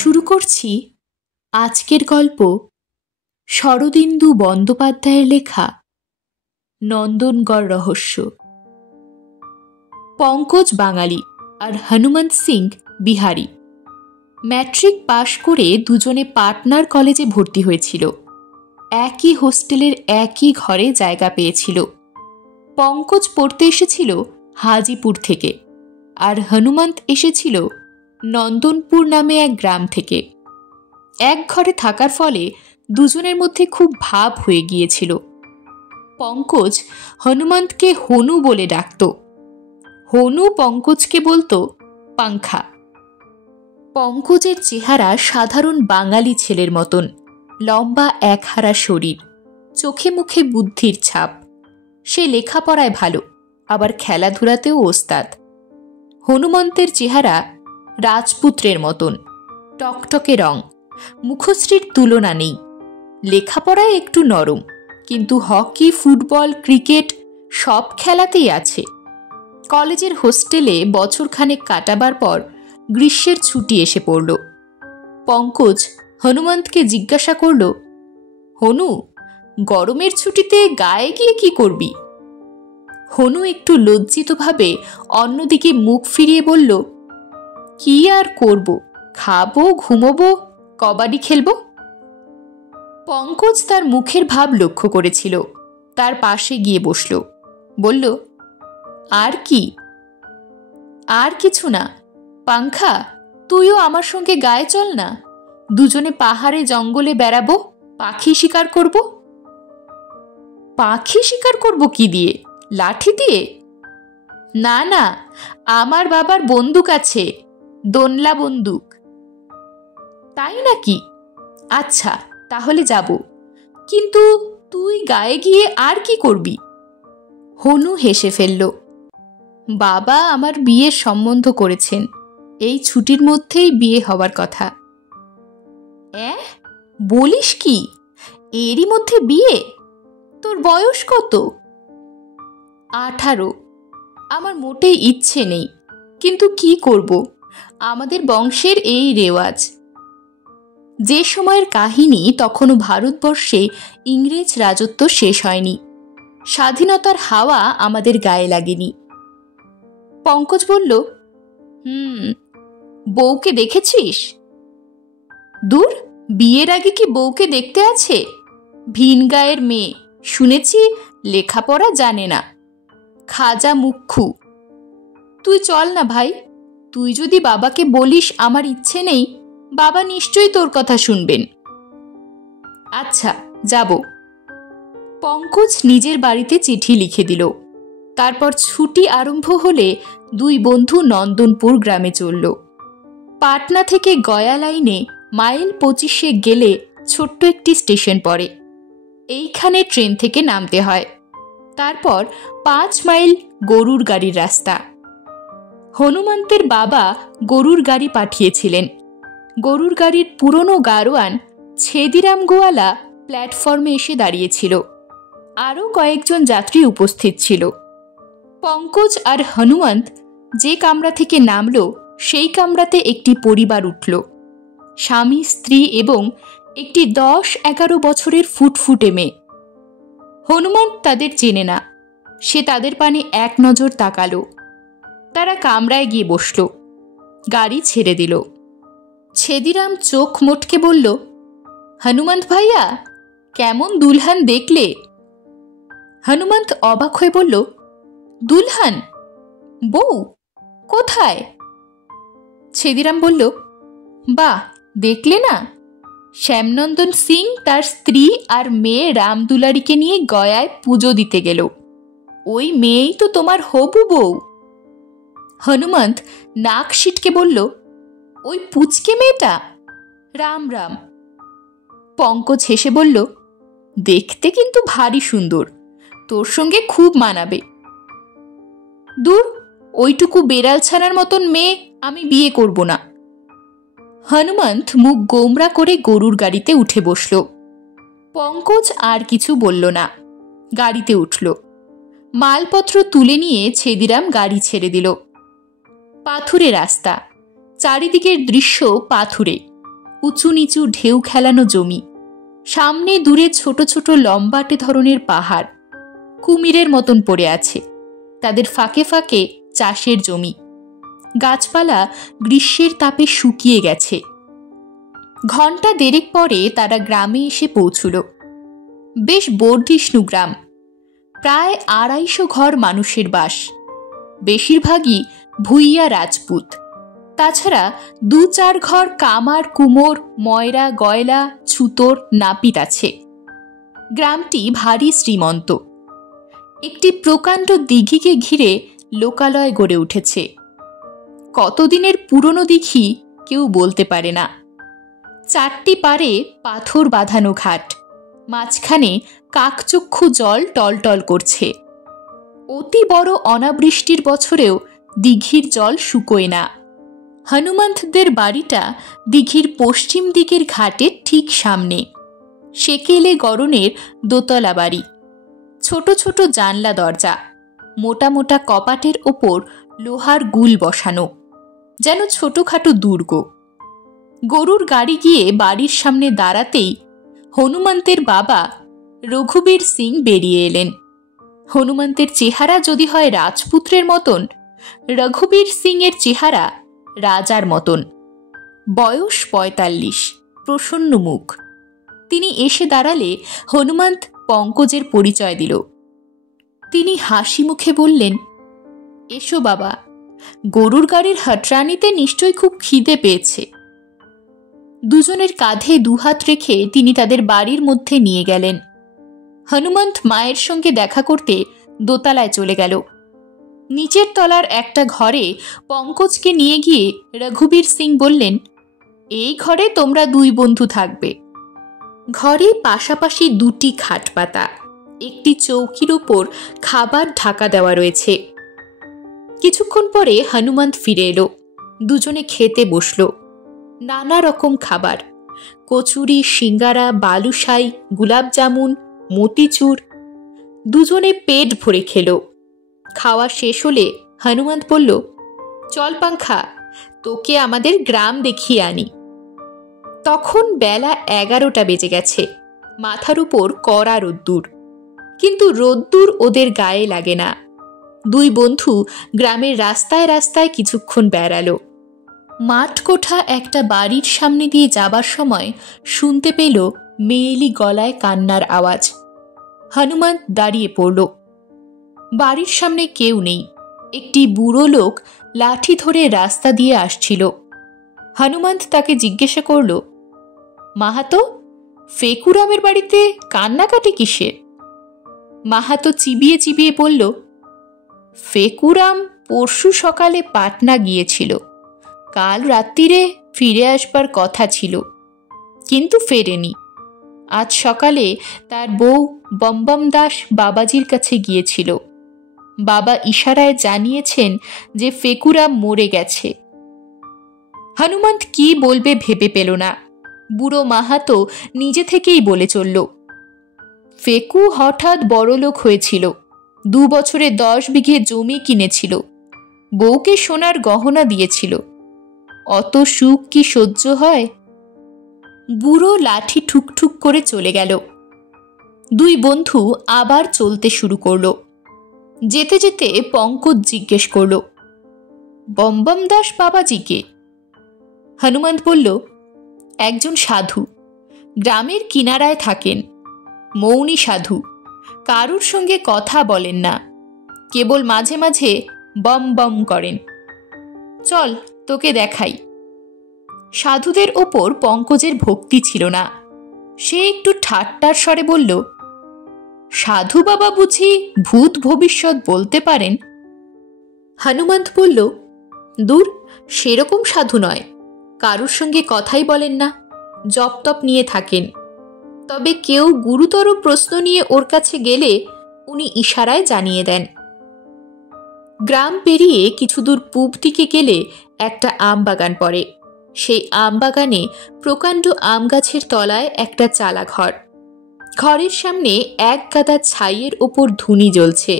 শুরু করছি আজকের গল্প শরদিন্দু বন্দ্যোপাধ্যায়ের লেখা নন্দনগড় রহস্য। পঙ্কজ বাঙালি আর হনুমন্ত সিং বিহারি। ম্যাট্রিক পাশ করে দুজনে পাটনার কলেজে ভর্তি হয়েছিল। একই হোস্টেলের একই ঘরে জায়গা পেয়েছিল। পঙ্কজ পড়তে এসেছিল হাজিপুর থেকে আর হনুমন্ত এসেছিল নন্দনপুর নামে এক গ্রাম থেকে। এক ঘরে থাকার ফলে দুজনের মধ্যে খুব ভাব হয়ে গিয়েছিল। পঙ্কজ হনুমন্তকে হনু বলে ডাকত, হনু পঙ্কজকে বলতো পাংখা। পঙ্কজের চেহারা সাধারণ বাঙালি ছেলের মতন, লম্বা একহারা শরীর, চোখে মুখে বুদ্ধির ছাপ। সে লেখাপড়ায় ভালো, আবার খেলাধুলাতেও ওস্তাদ। হনুমন্তের চেহারা রাজপুত্রের মতন, টকটকে রং, মুখশ্রীর তুলনা নেই। লেখাপড়ায় একটু নরম, কিন্তু হকি, ফুটবল, ক্রিকেট সব খেলাতেই আছে। কলেজের হোস্টেলে বছরখানেক কাটাবার পর গ্রীষ্মের ছুটি এসে পড়ল। পঙ্কজ হনুমন্তকে জিজ্ঞাসা করল, হনু, গরমের ছুটিতে গায়ে গিয়ে কি করবি? হনু একটু লজ্জিতভাবে অন্যদিকে মুখ ফিরিয়ে বলল, কি আর করব, খাবো, ঘুমোবো, কবাডি খেলবো। পঙ্কজ তার মুখের ভাব লক্ষ্য করেছিল, তার পাশে গিয়ে বসল। বলল, আর কি? আর কিছু না, পাংখা, তুইও আমার সঙ্গে গায়ে চল না, দুজনে পাহাড়ে জঙ্গলে বেড়াবো, পাখি শিকার করব। পাখি শিকার করব কি দিয়ে? লাঠি দিয়ে? না না, আমার বাবার বন্দুক আছে, দোনলা বন্দুক। তাই নাকি? আচ্ছা, তাহলে যাব, কিন্তু তুই গায়ে গিয়ে আর কি করবি? হনু হেসে ফেলল। বাবা আমার বিয়ের সম্বন্ধ করেছেন, এই ছুটির মধ্যেই বিয়ে হবার কথা। বলিস কি? এরই মধ্যে বিয়ে? তোর বয়স কত? 18। আমার মোটেই ইচ্ছে নেই, কিন্তু কি করব, আমাদের বংশের এই রেওয়াজ। যে সময়ের কাহিনী, তখনও ভারতবর্ষে ইংরেজ রাজত্ব শেষ হয়নি, স্বাধীনতার হাওয়া আমাদের গায়ে লাগেনি। পঙ্কজ বলল, বউকে দেখেছিস? দূর, বিয়ের আগে কি বউকে দেখতে আছে? ভিন গায়ের মেয়ে, শুনেছি লেখাপড়া জানে না, খাজা মুখ্যু। তুই চল না ভাই, তুই যদি বাবাকে বলিস আমার ইচ্ছে নেই, বাবা নিশ্চয়ই তোর কথা শুনবেন। আচ্ছা, যাব। পঙ্কজ নিজের বাড়িতে চিঠি লিখে দিল। তারপর ছুটি আরম্ভ হলে দুই বন্ধু নন্দনপুর গ্রামে চলল। পাটনা থেকে গয়া লাইনে মাইল 25 গেলে ছোট্ট একটি স্টেশন পড়ে। এইখানে ট্রেন থেকে নামতে হয়। তারপর 5 মাইল গরুর গাড়ির রাস্তা। হনুমন্তের বাবা গরুর গাড়ি পাঠিয়েছিলেন। গরুর গাড়ির পুরনো গাড়োয়ান ছেদিরাম গোয়ালা প্ল্যাটফর্মে এসে দাঁড়িয়েছিল। আরও কয়েকজন যাত্রী উপস্থিত ছিল। পঙ্কজ আর হনুমন্ত যে কামরা থেকে নামল, সেই কামরাতে একটি পরিবার উঠল। স্বামী, স্ত্রী এবং একটি 10-11 বছরের ফুটফুটে মেয়ে। হনুমন্ত তাদের চেনে না, সে তাদের পানে এক নজর তাকালো। তারা কামরায় গিয়ে বসল। গাড়ি ছেড়ে দিল। ছেদিরাম চোখ মোটকে বলল, হনুমন্ত ভাইয়া, কেমন দুলহান দেখলে? হনুমন্ত অবাক হয়ে বলল, দুলহান? বউ কোথায়? ছেদিরাম বলল, বাহ, দেখলে না, শ্যামনন্দন সিং তার স্ত্রী আর মেয়ে রামদুলারিকে নিয়ে গয়ায় পুজো দিতে গেল। ওই মেয়েই তো তোমার হবু বউ। হনুমন্ত নাক সিটকে বলল, ওই পুচকে মেয়েটা? রাম রাম। পঙ্কজ হেসে বলল, দেখতে কিন্তু ভারী সুন্দর, তোর সঙ্গে খুব মানাবে। দূর, ওইটুকু বেড়াল ছানার মতন মেয়ে আমি বিয়ে করব না। হনুমন্ত মুখ গোমরা করে গরুর গাড়িতে উঠে বসল। পঙ্কজ আর কিছু বলল না, গাড়িতে উঠল। মালপত্র তুলে নিয়ে ছেদিরাম গাড়ি ছেড়ে দিল। পাথুরে রাস্তা, চারিদিকের দৃশ্য পাথুরে। উঁচু নিচু ঢেউ খেলানো জমি, সামনে দূরে ছোট ছোট লম্বাটে ধরনের পাহাড় কুমিরের মতন পড়ে আছে। তাদের ফাঁকে ফাঁকে চাষের জমি, গাছপালা গ্রীষ্মের তাপে শুকিয়ে গেছে। ঘণ্টা দেড়েক পরে তারা গ্রামে এসে পৌঁছল। বেশ বর্ধিষ্ণু গ্রাম, প্রায় 250 ঘর মানুষের বাস, বেশিরভাগই ভুইয়া রাজপুত। তাছাড়া 2-4 ঘর কামার, কুমোর, ময়রা, গয়লা, ছুতোর, নাপিত আছে। গ্রামটি ভারী শ্রীমন্ত। একটি প্রকাণ্ড দিঘিকে ঘিরে লোকালয় গড়ে উঠেছে। কতদিনের পুরনো দিঘি কেউ বলতে পারে না। 4টি পারে পাথর বাঁধানো ঘাট, মাঝখানে কাকচক্ষু জল টলটল করছে। অতি বড় অনাবৃষ্টির বছরেও দিঘির জল শুকোয় না। হনুমন্তদের বাড়িটা দিঘির পশ্চিম দিকের ঘাটের ঠিক সামনে। সেকেলে গড়নের দোতলা বাড়ি, ছোট ছোট জানলা দরজা, মোটা মোটা কপাটের ওপর লোহার গুল বসানো, যেন ছোটখাটো দুর্গ। গরুর গাড়ি গিয়ে বাড়ির সামনে দাঁড়াতেই হনুমন্তের বাবা রঘুবীর সিং বেরিয়ে এলেন। হনুমন্তের চেহারা যদি হয় রাজপুত্রের মতন, রঘুবীর সিং এর চেহারা রাজার মতন। বয়স 45, প্রসন্ন মুখ। তিনি এসে দাঁড়ালে হনুমন্ত পঙ্কজের পরিচয় দিল। তিনি হাসি মুখে বললেন, এসো বাবা, গরুর গাড়ির হাটরানিতে নিশ্চয়ই খুব খিদে পেয়েছে। দুজনের কাঁধে দুহাত রেখে তিনি তাদের বাড়ির মধ্যে নিয়ে গেলেন। হনুমন্ত মায়ের সঙ্গে দেখা করতে দোতলায় চলে গেল। নিচের তলার একটা ঘরে পঙ্কজকে নিয়ে গিয়ে রঘুবীর সিং বললেন, এই ঘরে তোমরা 2 বন্ধু থাকবে। ঘরে পাশাপাশি 2টি খাট পাতা, একটি চৌকির উপর খাবার ঢাকা দেওয়া রয়েছে। কিছুক্ষণ পরে হনুমন্ত ফিরে এলো। দুজনে খেতে বসল। নানা রকম খাবার, কচুরি, সিঙ্গারা, বালুশাই, গুলাব জামুন, মতিচুর। দুজনে পেট ভরে খেল। খাওয়া শেষ হলে হনুমন্ত বলল, চল পাংখা, তোকে আমাদের গ্রাম দেখিয়ে আনি। তখন বেলা 11টা বেজে গেছে। মাথার উপর কড়া রোদ্দুর, কিন্তু রোদ্দুর ওদের গায়ে লাগে না। 2 বন্ধু গ্রামের রাস্তায় রাস্তায় কিছুক্ষণ বেড়ালো। মাঠ কোঠা একটা বাড়ির সামনে দিয়ে যাবার সময় শুনতে পেল মেয়েলি গলায় কান্নার আওয়াজ। হনুমন্ত দাঁড়িয়ে পড়ল। বাড়ির সামনে কেউ নেই। একটি বুড়ো লোক লাঠি ধরে রাস্তা দিয়ে আসছিল। হনুমন্ত তাকে জিজ্ঞাসা করল, মাহাতো, ফেকুরামের বাড়িতে কান্নাকাটি কিসের? মাহাতো চিবিয়ে চিবিয়ে বলল, ফেকুরাম পরশু সকালে পাটনা গিয়েছিল। কাল রাত্রিরে ফিরে আসবার কথা ছিল, কিন্তু ফেরেনি। আজ সকালে তার বউ বম্বম দাস বাবাজির কাছে গিয়েছিল। বাবা ইশারায় জানিয়েছেন যে ফেকুরাম মরে গেছে। হনুমন্ত কি বলবে ভেবে পেল না। বুড়ো মাহাতো নিজে থেকেই বলে চলল, ফেকু হঠাৎ বড়লোক হয়েছিল। 2 বছরে 10 বিঘে জমি কিনেছিল। বউকে সোনার গহনা দিয়েছিল। অত সুখ কি সহ্য হয়? বুড়ো লাঠি ঠুকঠুক করে চলে গেল। 2 বন্ধু আবার চলতে শুরু করল। যেতে যেতে পঙ্কজ জিজ্ঞেস করল, বম্বম দাস বাবাজিকে? হনুমন্ত বলল, একজন সাধু, গ্রামের কিনারায় থাকেন। মৌনী সাধু, কারুর সঙ্গে কথা বলেন না, কেবল মাঝে মাঝে বম বম করেন। চল তোকে দেখাই। সাধুদের ওপর পঙ্কজের ভক্তি ছিল না। সে একটু ঠাট্টার স্বরে বলল, সাধু বাবা বুঝি ভূত ভবিষ্যৎ বলতে পারেন? হনুমন্ত বলল, দূর, সেরকম সাধু নয়। কারুর সঙ্গে কথাই বলেন না, জপ তপ নিয়ে থাকেন। তবে কেউ গুরুতর প্রশ্ন নিয়ে ওর কাছে গেলে উনি ইশারায় জানিয়ে দেন। গ্রাম পেরিয়ে কিছু দূর পূব দিকে গেলে একটা আম বাগান পড়ে। সেই আম বাগানে প্রকাণ্ড আম গাছের তলায় একটা চালা ঘর। ঘরের সামনে এক গাদা ছাইয়ের ওপর ধুনি জ্বলছে।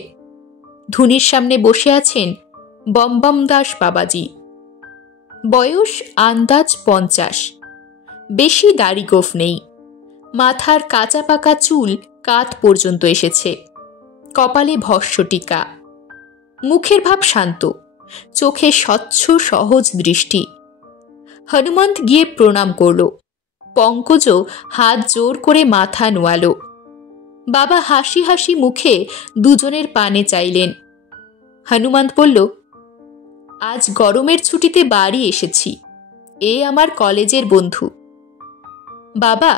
ধুনির সামনে বসে আছেন বম্বম দাস বাবাজি। বয়স আন্দাজ 50। বেশি দাড়ি গোঁফ নেই, মাথার কাঁচা পাকা চুল কাঁধ পর্যন্ত এসেছে, কপালে ভস্য টিকা, মুখের ভাব শান্ত, চোখে স্বচ্ছ সহজ দৃষ্টি। হনুমন্ত গিয়ে প্রণাম করল। পঙ্কজও হাত জোর করে মাথা নোয়ালো। বাবা হাসি হাসি মুখে দুজনের পানে চাইলেন। হনুমন্ত বলল, আজ গরমের ছুটিতে বাড়ি এসেছি, এ আমার কলেজের বন্ধু। বাবা,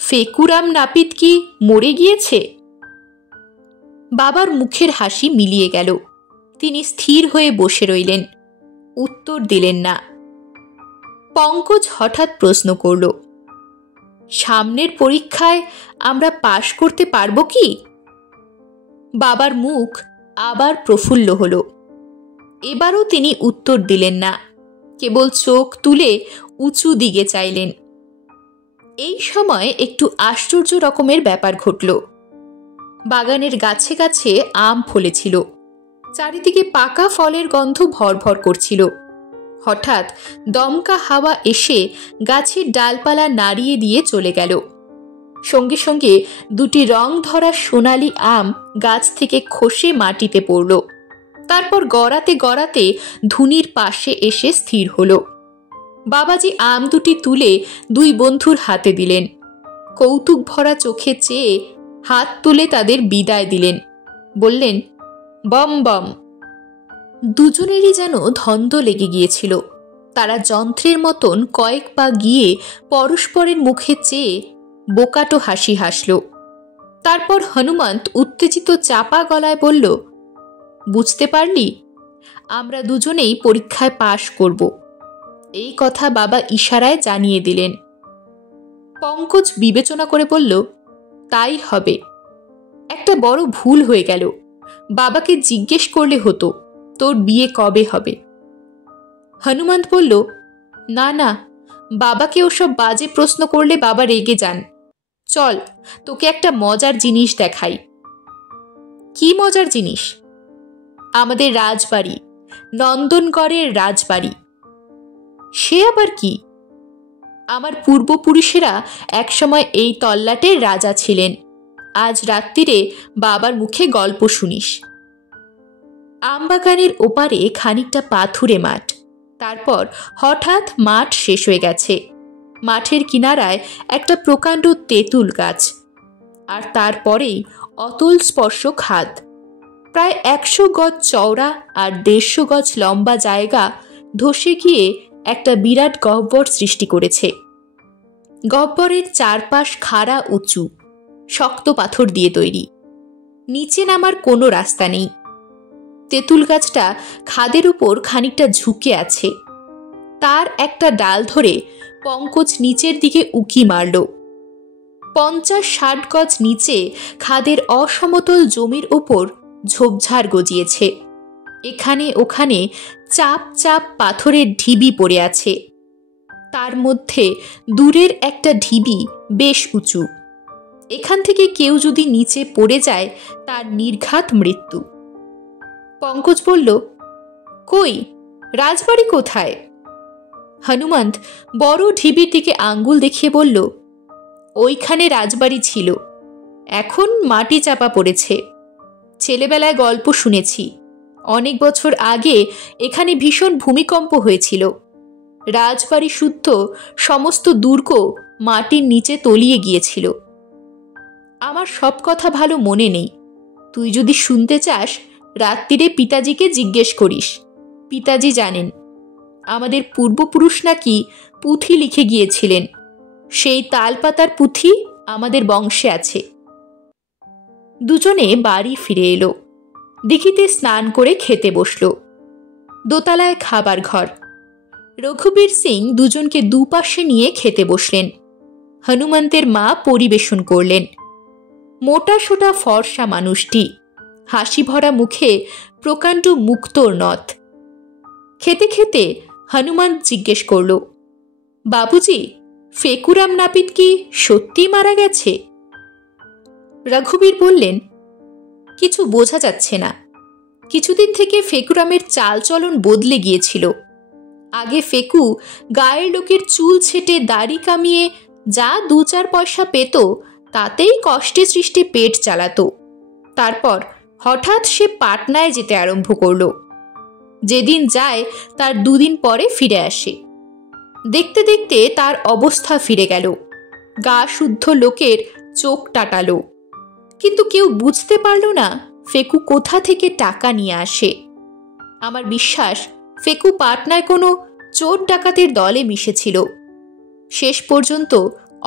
ফেকুরাম নাপিত কি মরে গিয়েছে? বাবার মুখের হাসি মিলিয়ে গেল। তিনি স্থির হয়ে বসে রইলেন, উত্তর দিলেন না। পঙ্কজ হঠাৎ প্রশ্ন করল, সামনের পরীক্ষায় আমরা পাশ করতে পারব কি? বাবার মুখ আবার প্রফুল্ল হল। এবারও তিনি উত্তর দিলেন না, কেবল চোখ তুলে উঁচু দিকে চাইলেন। এই সময় একটু আশ্চর্য রকমের ব্যাপার ঘটল। বাগানের গাছে গাছে আম ফলেছিল, চারিদিকে পাকা ফলের গন্ধ ভরভর করছিল। হঠাৎ দমকা হাওয়া এসে গাছের ডালপালা নাড়িয়ে দিয়ে চলে গেল। সঙ্গে সঙ্গে দুটি রং ধরা সোনালি আম গাছ থেকে খসে মাটিতে পড়ল। তারপর গড়াতে গড়াতে ধুনির পাশে এসে স্থির হল। বাবাজি আম দুটি তুলে দুই বন্ধুর হাতে দিলেন। কৌতুক ভরা চোখে চেয়ে হাত তুলে তাদের বিদায় দিলেন। বললেন, বম বম। দুজনেরই যেন ধন্দ লেগে গিয়েছিল। তারা যন্ত্রের মতন কয়েক পা গিয়ে পরস্পরের মুখে চেয়ে বোকাটো হাসি হাসল। তারপর হনুমন্ত উত্তেজিত চাপা গলায় বলল, বুঝতে পারলি, আমরা দুজনেই পরীক্ষায় পাশ করব। এই কথা বাবা ইশারায় জানিয়ে দিলেন। পঙ্কজ বিবেচনা করে বলল, তাই হবে। একটা বড় ভুল হয়ে গেল। বাবাকে জিজ্ঞেস করলে হতো, তোর বিয়ে কবে হবে? হনুমন্ত বলল, না না, বাবাকে ওসব বাজে প্রশ্ন করলে বাবা রেগে যান। চল, তোকে একটা মজার জিনিস দেখাই। কি মজার জিনিস? আমাদের রাজবাড়ি, নন্দনগড়ের রাজবাড়ি। সে আবার কি? আমার পূর্বপুরুষেরা একসময় এই তল্লাটের রাজা ছিলেন। আজ রাত্রিরে বাবার মুখে গল্প শুনিস। আমবাগানের ওপারে খানিকটা পাথুরে মাঠ। তারপর হঠাৎ মাঠ শেষ হয়ে গেছে। মাঠের কিনারায় একটা প্রকাণ্ড তেঁতুল গাছ, আর তারপরেই অতল স্পর্শ খাদ। প্রায় 100 গজ চওড়া আর 150 গজ লম্বা জায়গা ধসে গিয়ে একটা বিরাট গহ্বর সৃষ্টি করেছে। গহ্বরের চারপাশ খাড়া উঁচু, শক্ত পাথর দিয়ে তৈরি। নিচে নামার কোনো রাস্তা নেই। তেঁতুল গাছটা খাদের উপর খানিকটা ঝুঁকে আছে। তার একটা ডাল ধরে পঙ্কজ নিচের দিকে উকি মারল। 50-60 গজ নিচে খাদের অসমতল জমির ওপর ঝোপঝাড় গজিয়েছে। এখানে ওখানে চাপ চাপ পাথরের ঢিবি পড়ে আছে। তার মধ্যে দূরের একটা ঢিবি বেশ উঁচু। এখান থেকে কেউ যদি নিচে পড়ে যায়, তার নির্ঘাত মৃত্যু। পঙ্কজ বলল, কই, রাজবাড়ি কোথায়? হনুমন্ত বড় ঢিবির দিকে আঙ্গুল দেখিয়ে বলল, ওইখানে রাজবাড়ি ছিল, এখন মাটি চাপা পড়েছে। ছেলেবেলায় গল্প শুনেছি, অনেক বছর আগে এখানে ভীষণ ভূমিকম্প হয়েছিল। রাজবাড়ি শুদ্ধ সমস্ত দুর্গ মাটির নিচে তলিয়ে গিয়েছিল। আমার সব কথা ভালো মনে নেই। তুই যদি শুনতে চাস, রাত্রিরে পিতাজিকে জিজ্ঞেস করিস। পিতাজি জানেন। আমাদের পূর্বপুরুষ নাকি পুঁথি লিখে গিয়েছিলেন। সেই তালপাতার পুঁথি আমাদের বংশে আছে। দুজনে বাড়ি ফিরে এলো। দিঘিতে স্নান করে খেতে বসল। দোতলায় খাবার ঘর। রঘুবীর সিং দুজনকে দুপাশে নিয়ে খেতে বসলেন। হনুমন্তের মা পরিবেশন করলেন। মোটা সোটা ফর্সা মানুষটি, হাসি ভরা মুখে প্রকাণ্ড মুক্তোর নথ। খেতে খেতে হনুমন্ত জিজ্ঞেস করল, বাবুজি, ফেকুরাম নাপিত কি সত্যি মারা গেছে? রঘুবীর বললেন, কিছু বোঝা যাচ্ছে না। কিছুদিন থেকে ফেকুরামের চালচলন বদলে গিয়েছিল। আগে ফেকু গায়ের লোকের চুল ছেটে দাড়ি কামিয়ে যা 2-4 পয়সা পেত তাতেই কষ্টে সৃষ্টে পেট চালাতো। তারপর হঠাৎ সে পাটনায় যেতে আরম্ভ করল। যেদিন যায় তার 2 দিন পরে ফিরে আসে। দেখতে দেখতে তার অবস্থা ফিরে গেল। গা শুদ্ধ লোকের চোখ টাটালো, কিন্তু কেউ বুঝতে পারল না ফেকু কোথা থেকে টাকা নিয়ে আসে। আমার বিশ্বাস ফেকু পাটনায় কোনো চোর ডাকাতের দলে মিশেছিল। শেষ পর্যন্ত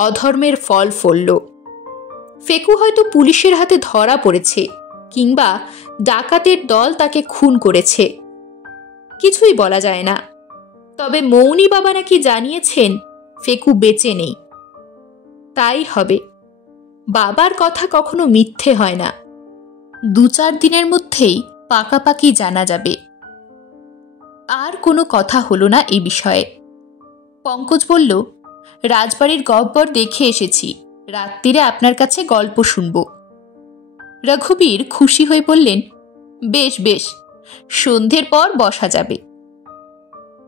অধর্মের ফল ফলল। ফেকু হয়তো পুলিশের হাতে ধরা পড়েছে, কিংবা ডাকাতের দল তাকে খুন করেছে, কিছুই বলা যায় না। তবে মৌনী বাবা নাকি জানিয়েছেন ফেকু বেঁচে নেই। তাই হবে, বাবার কথা কখনো মিথ্যে হয় না। 2-4 দিনের মধ্যেই পাকাপাকি জানা যাবে। আর কোনো কথা হলো না এ বিষয়ে। পঙ্কজ বলল, রাজবাড়ির গহ্বর দেখে এসেছি, রাত্রিরে আপনার কাছে গল্প শুনব। রঘুবীর খুশি হয়ে বললেন, বেশ বেশ, সন্ধ্যের পর বসা যাবে।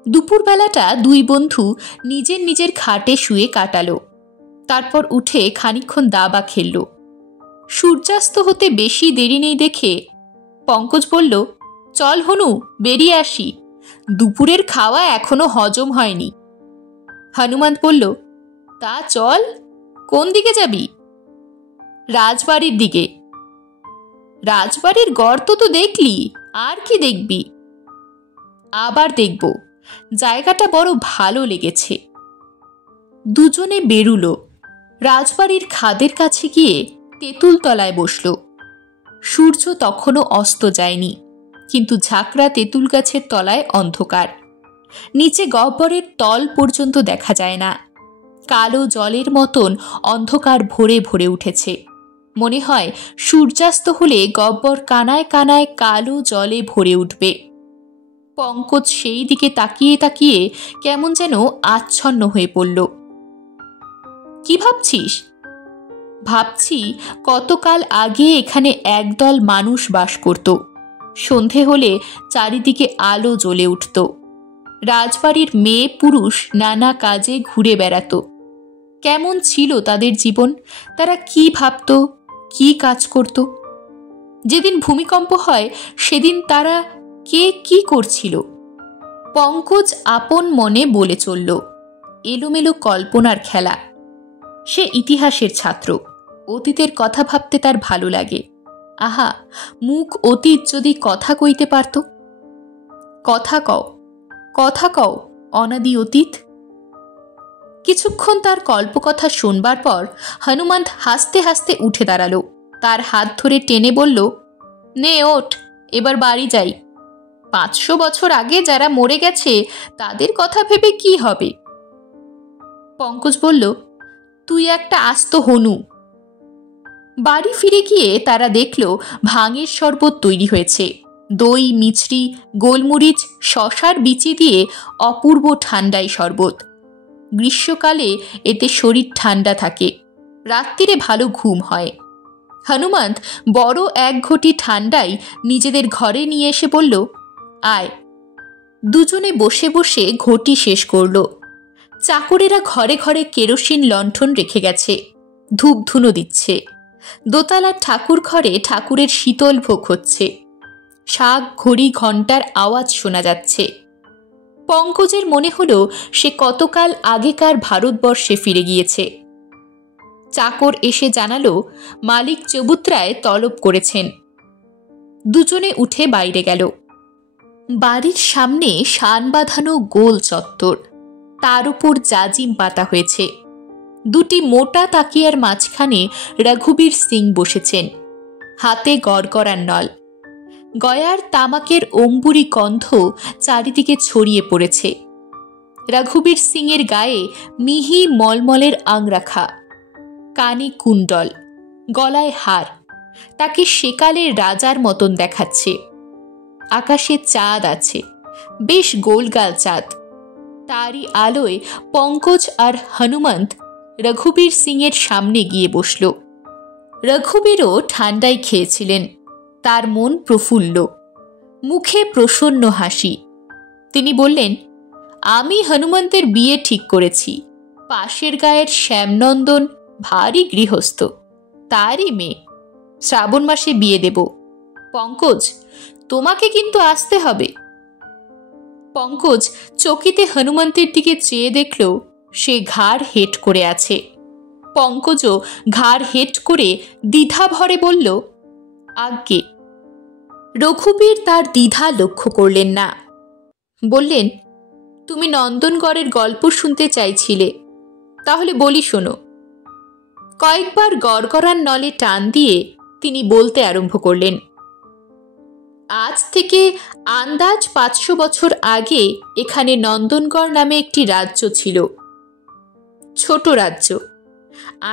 দুপুরবেলাটা 2 বন্ধু নিজের নিজের খাটে শুয়ে কাটালো। তারপর উঠে খানিকক্ষণ দাবা খেলল। সূর্যাস্ত হতে বেশি দেরি নেই দেখে পঙ্কজ বলল, চল হনু, বেরিয়ে আসি, দুপুরের খাওয়া এখনো হজম হয়নি। হনুমন্ত বলল, তা চল, কোন দিকে যাবি? রাজবাড়ির দিকে। রাজবাড়ির গর্ত তো দেখলি, আর কি দেখবি? আবার দেখব, জায়গাটা বড় ভালো লেগেছে। দুজনে বেরুলো। রাজবাড়ির খাদের কাছে গিয়ে তেঁতুল তলায় বসল। সূর্য তখনও অস্ত যায়নি, কিন্তু ঝাঁকড়া তেঁতুল গাছের তলায় অন্ধকার। নিচে গহ্বরের তল পর্যন্ত দেখা যায় না। কালো জলের মতন অন্ধকার ভরে ভরে উঠেছে। মনে হয় সূর্যাস্ত হলে গহ্বর কানায় কানায় কালো জলে ভরে উঠবে। পঙ্কজ সেই দিকে তাকিয়ে তাকিয়ে কেমন যেন আচ্ছন্ন হয়ে পড়ল। কি ভাবছিস? ভাবছি কতকাল আগে এখানে একদল মানুষ বাস করত। সন্ধে হলে চারিদিকে আলো জ্বলে উঠত। রাজবাড়ির মেয়ে পুরুষ নানা কাজে ঘুরে বেড়াত। কেমন ছিল তাদের জীবন, তারা কি ভাবত, কি কাজ করত? যেদিন ভূমিকম্প হয় সেদিন তারা কে কি করছিল? পঙ্কজ আপন মনে বলে চলল, এলোমেলো কল্পনার খেলা। সে ইতিহাসের ছাত্র, অতীতের কথা ভাবতে তার ভালো লাগে। আহা, মুখ অতীত যদি কথা কইতে পারত। কথা কও, কথা কও, অনাদি অতীত। কিছুক্ষণ তার কল্পকথা শুনবার পর হনুমন্ত হাসতে হাসতে উঠে দাঁড়ালো। তার হাত ধরে টেনে বলল, নে ওঠ, এবার বাড়ি যাই। 500 বছর আগে যারা মরে গেছে তাদের কথা ভেবে কি হবে? পঙ্কজ বলল, তুই একটা আস্ত হনু। বাড়ি ফিরে গিয়ে তারা দেখল ভাঙের শরবত তৈরি হয়েছে। দই, মিছরি, গোলমরিচ, শশার বিচি দিয়ে অপূর্ব ঠান্ডাই শরবত। গ্রীষ্মকালে এতে শরীর ঠান্ডা থাকে, রাত্রিরে ভালো ঘুম হয়। হনুমন্ত বড় 1 ঘটি ঠান্ডাই নিজেদের ঘরে নিয়ে এসে বলল, আয়। দুজনে বসে বসে ঘটি শেষ করল। চাকরেরা ঘরে ঘরে কেরোসিন লণ্ঠন রেখে গেছে, ধূপ ধুনো দিচ্ছে। দোতলার ঠাকুর ঘরে ঠাকুরের শীতল ভোগ হচ্ছে। শাক, ঘড়ি, ঘণ্টার আওয়াজ শোনা যাচ্ছে। পঙ্কজের মনে হলো সে কতকাল আগেকার ভারতবর্ষে ফিরে গিয়েছে। চাকর এসে জানালো মালিক চবুতরায় তলব করেছেন। দুজনে উঠে বাইরে গেল। বাড়ির সামনে শান বাঁধানো গোল চত্বর, তার উপর জাজিম পাতা হয়েছে। 2টি মোটা তাকিয়ার মাঝখানে রঘুবীর সিং বসেছেন, হাতে গড়গড়ার নল। গয়ার তামাকের অম্বুরি গন্ধ চারিদিকে ছড়িয়ে পড়েছে। রঘুবীর সিংয়ের গায়ে মিহি মলমলের আংরাখা, কানে কুণ্ডল, গলায় হার। তাকে সেকালের রাজার মতন দেখাচ্ছে। আকাশে চাঁদ আছে, বেশ গোলগাল চাঁদ। তারই আলোয় পঙ্কজ আর হনুমন্ত রঘুবীর সিংয়ের সামনে গিয়ে বসল। রঘুবীরও ঠান্ডায় খেয়েছিলেন, তার মন প্রফুল্ল, মুখে প্রসন্ন হাসি। তিনি বললেন, আমি হনুমন্তের বিয়ে ঠিক করেছি। পাশের গায়ের শ্যামনন্দন ভারী গৃহস্থ, তারই মেয়ে। শ্রাবণ মাসে বিয়ে দেব। পঙ্কজ, তোমাকে কিন্তু আসতে হবে। পঙ্কজ চকিতে হনুমন্তের দিকে চেয়ে দেখল সে ঘাড় হেট করে আছে। পঙ্কজও ঘাড় হেট করে দ্বিধা ভরে বলল, আজ্ঞে। রঘুবীর তার দ্বিধা লক্ষ্য করলেন না। বললেন, তুমি নন্দনগড়ের গল্প শুনতে চাইছিলে, তাহলে বলি শোনো। কয়েকবার গড়গড়ার নলে টান দিয়ে তিনি বলতে আরম্ভ করলেন, আজ থেকে আন্দাজ 500 বছর আগে এখানে নন্দনগড় নামে একটি রাজ্য ছিল। ছোট রাজ্য।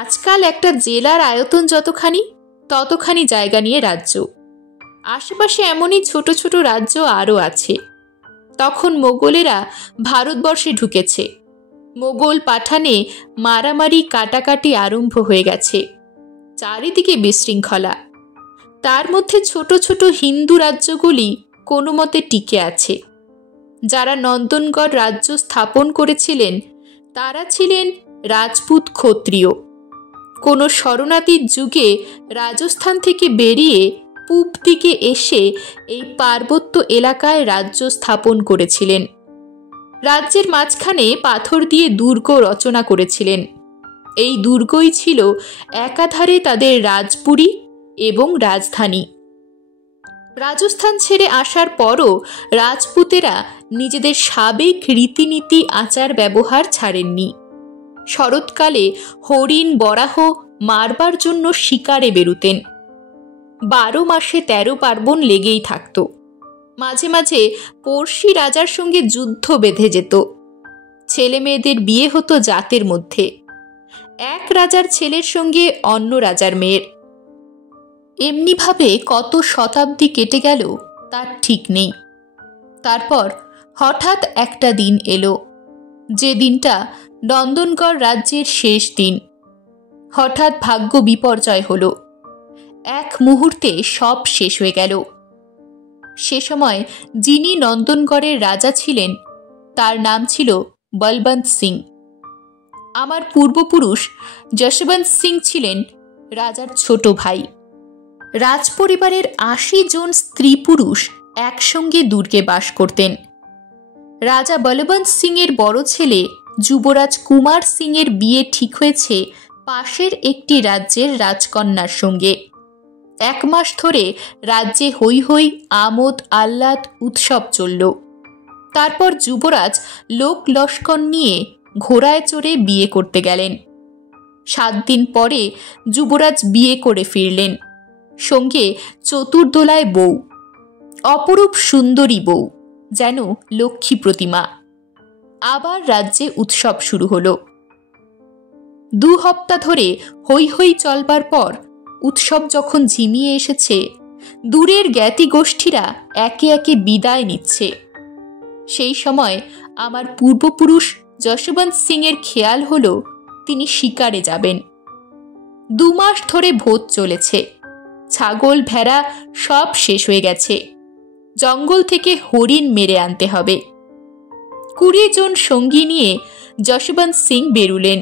আজকাল একটা জেলার আয়তন যতখানি, ততখানি জায়গা নিয়ে রাজ্য। আশেপাশে এমনই ছোট ছোট রাজ্য আরও আছে। তখন মোগলেরা ভারতবর্ষে ঢুকেছে। মোগল পাঠানে মারামারি কাটাকাটি আরম্ভ হয়ে গেছে। চারিদিকে বিশৃঙ্খলা। তার মধ্যে ছোট ছোট হিন্দু রাজ্যগুলি কোনো মতে টিকে আছে। যারা নন্দনগড় রাজ্য স্থাপন করেছিলেন তারা ছিলেন রাজপুত ক্ষত্রিয়। কোনো শরণার্থীর যুগে রাজস্থান থেকে বেরিয়ে পূব দিকে এসে এই পার্বত্য এলাকায় রাজ্য স্থাপন করেছিলেন। রাজ্যের মাঝখানে পাথর দিয়ে দুর্গ রচনা করেছিলেন। এই দুর্গই ছিল একাধারে তাদের রাজপুরী এবং রাজধানী। রাজস্থান ছেড়ে আসার পরও রাজপুতেরা নিজেদের সাবেক রীতিনীতি আচার ব্যবহার ছাড়েননি। শরৎকালে হরিণ বরাহ মারবার জন্য শিকারে বেরুতেন। 12 মাসে 13 পার্বণ লেগেই থাকত। মাঝে মাঝে পড়শি রাজার সঙ্গে যুদ্ধ বেঁধে যেত। ছেলে মেয়েদের বিয়ে হতো জাতের মধ্যে, এক রাজার ছেলের সঙ্গে অন্য রাজার মেয়ের। এমনিভাবে কত শতাব্দী কেটে গেল তার ঠিক নেই। তারপর হঠাৎ একটা দিন এলো, যে দিনটা নন্দনগড় রাজ্যের শেষ দিন। হঠাৎ ভাগ্য বিপর্যয় হলো। এক মুহূর্তে সব শেষ হয়ে গেল। সে সময় যিনি নন্দনগড়ের রাজা ছিলেন তার নাম ছিল বলবন্ত সিং। আমার পূর্বপুরুষ যশবন্ত সিং ছিলেন রাজার ছোট ভাই। রাজপরিবারের 80 জন স্ত্রী পুরুষ একসঙ্গে দুর্গে বাস করতেন। রাজা বলবন্ত সিং এর বড় ছেলে যুবরাজ কুমার সিং এর বিয়ে ঠিক হয়েছে পাশের একটি রাজ্যের রাজকন্যার সঙ্গে। 1 মাস ধরে রাজ্যে হৈ হৈ আমোদ আহ্লাদ উৎসব চলল। তারপর যুবরাজ লোক লস্কর নিয়ে ঘোড়ায় চড়ে বিয়ে করতে গেলেন। 7 দিন পরে যুবরাজ বিয়ে করে ফিরলেন। সঙ্গে চতুর্দোলায় বউ, অপরূপ সুন্দরী বউ, যেন লক্ষ্মী প্রতিমা। আবার রাজ্যে উৎসব শুরু হলো। 2 হপ্তাহ ধরে হৈ হৈ চলবার পর উৎসব যখন ঝিমিয়ে এসেছে, দূরের জ্ঞাতি গোষ্ঠীরা একে একে বিদায় নিচ্ছে। সেই সময় আমার পূর্বপুরুষ যশবন্ত সিং এর খেয়াল হলো তিনি শিকারে যাবেন। 2 মাস ধরে ভোজ চলেছে। ছাগল ভেড়া সব শেষ হয়ে গেছে। জঙ্গল থেকে হরিণ মেরে আনতে হবে। 20 জন সঙ্গী নিয়ে যশবন্ত সিং বেরুলেন,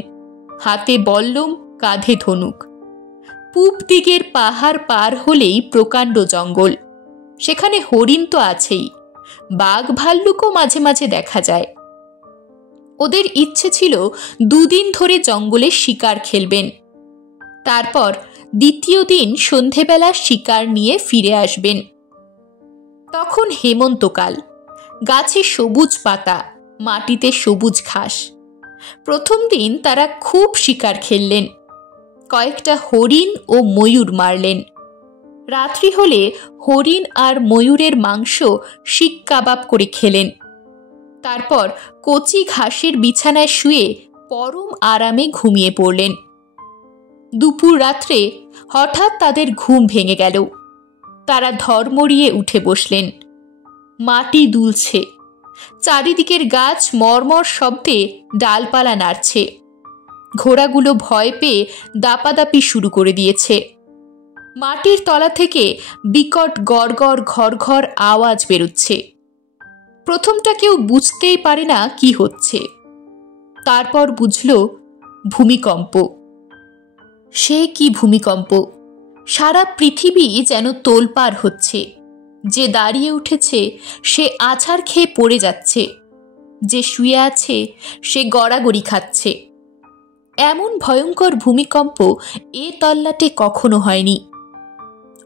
হাতে বল্লম, কাঁধে ধনুক। পূব দিকের পাহাড় পার হলেই প্রকাণ্ড জঙ্গল। সেখানে হরিণ তো আছেই, বাঘ ভাল্লুকও মাঝে মাঝে দেখা যায়। ওদের ইচ্ছে ছিল 2 দিন ধরে জঙ্গলে শিকার খেলবেন। তারপর দ্বিতীয় দিন সন্ধেবেলা শিকার নিয়ে ফিরে আসবেন। তখন হেমন্তকাল, গাছে সবুজ পাতা, মাটিতে সবুজ ঘাস। প্রথম দিন তারা খুব শিকার খেললেন। কয়েকটা হরিণ ও ময়ূর মারলেন। রাত্রি হলে হরিণ আর ময়ূরের মাংস শিক কাবাব করে খেলেন। তারপর কচি ঘাসের বিছানায় শুয়ে পরম আরামে ঘুমিয়ে পড়লেন। দুপুর রাত্রে হঠাৎ তাদের ঘুম ভেঙে গেল। তারা ধর্মড়িয়ে উঠে বসলেন। মাটি দুলছে, চারিদিকের গাছ মর্মর শব্দে ডালপালা নাড়ছে। ঘোড়াগুলো ভয় পেয়ে দাপাদাপি শুরু করে দিয়েছে। মাটির তলা থেকে বিকট গড়গড় ঘর ঘর আওয়াজ বেরোচ্ছে। প্রথমটা কেউ বুঝতেই পারে না কি হচ্ছে, তারপর বুঝল ভূমিকম্প। সে কি ভূমিকম্প! সারা পৃথিবী যেন তোলপাড় হচ্ছে। যে দাঁড়িয়ে উঠেছে সে আছাড় খেয়ে পড়ে যাচ্ছে, যে শুয়ে আছে সে গড়াগড়ি খাচ্ছে। এমন ভয়ঙ্কর ভূমিকম্প এ তল্লাটে কখনো হয়নি।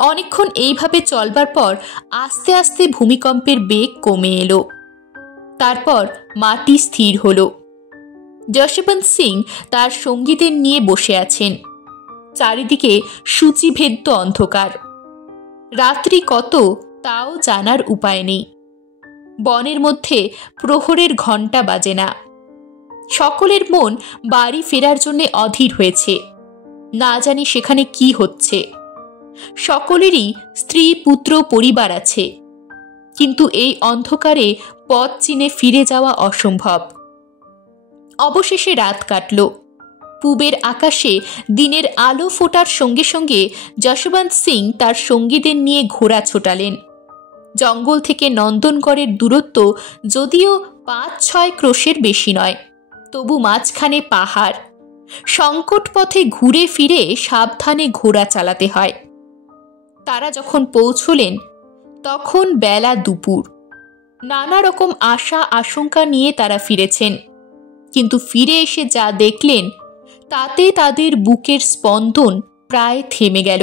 অনেকক্ষণ এইভাবে চলবার পর আস্তে আস্তে ভূমিকম্পের বেগ কমে এলো। তারপর মাটি স্থির হলো। যশবন্ত সিং তার সঙ্গীদের নিয়ে বসে আছেন। চারিদিকে সূচিভেদ্য অন্ধকার। রাত্রি কত তাও জানার উপায় নেই। বনের মধ্যে প্রহরের ঘণ্টা বাজে না। সকলের মন বাড়ি ফেরার জন্য অধীর হয়েছে। না জানি সেখানে কি হচ্ছে। সকলেরই স্ত্রী পুত্র পরিবার আছে, কিন্তু এই অন্ধকারে পথ চিনে ফিরে যাওয়া অসম্ভব। অবশেষে রাত কাটল। পূবের আকাশে দিনের আলো ফোটার সঙ্গে সঙ্গে যশবন্ত সিং তার সঙ্গীদের নিয়ে ঘোড়া ছোটালেন। জঙ্গল থেকে নন্দনগড়ের দূরত্ব যদিও 5-6 ক্রোশের বেশি নয়, তবু মাঝখানে পাহাড়। সংকট পথে ঘুরে ফিরে সাবধানে ঘোড়া চালাতে হয়। তারা যখন পৌঁছলেন তখন বেলা দুপুর। নানা রকম আশা আশঙ্কা নিয়ে তারা ফিরেছেন, কিন্তু ফিরে এসে যা দেখলেন তাতে তাদের বুকের স্পন্দন প্রায় থেমে গেল।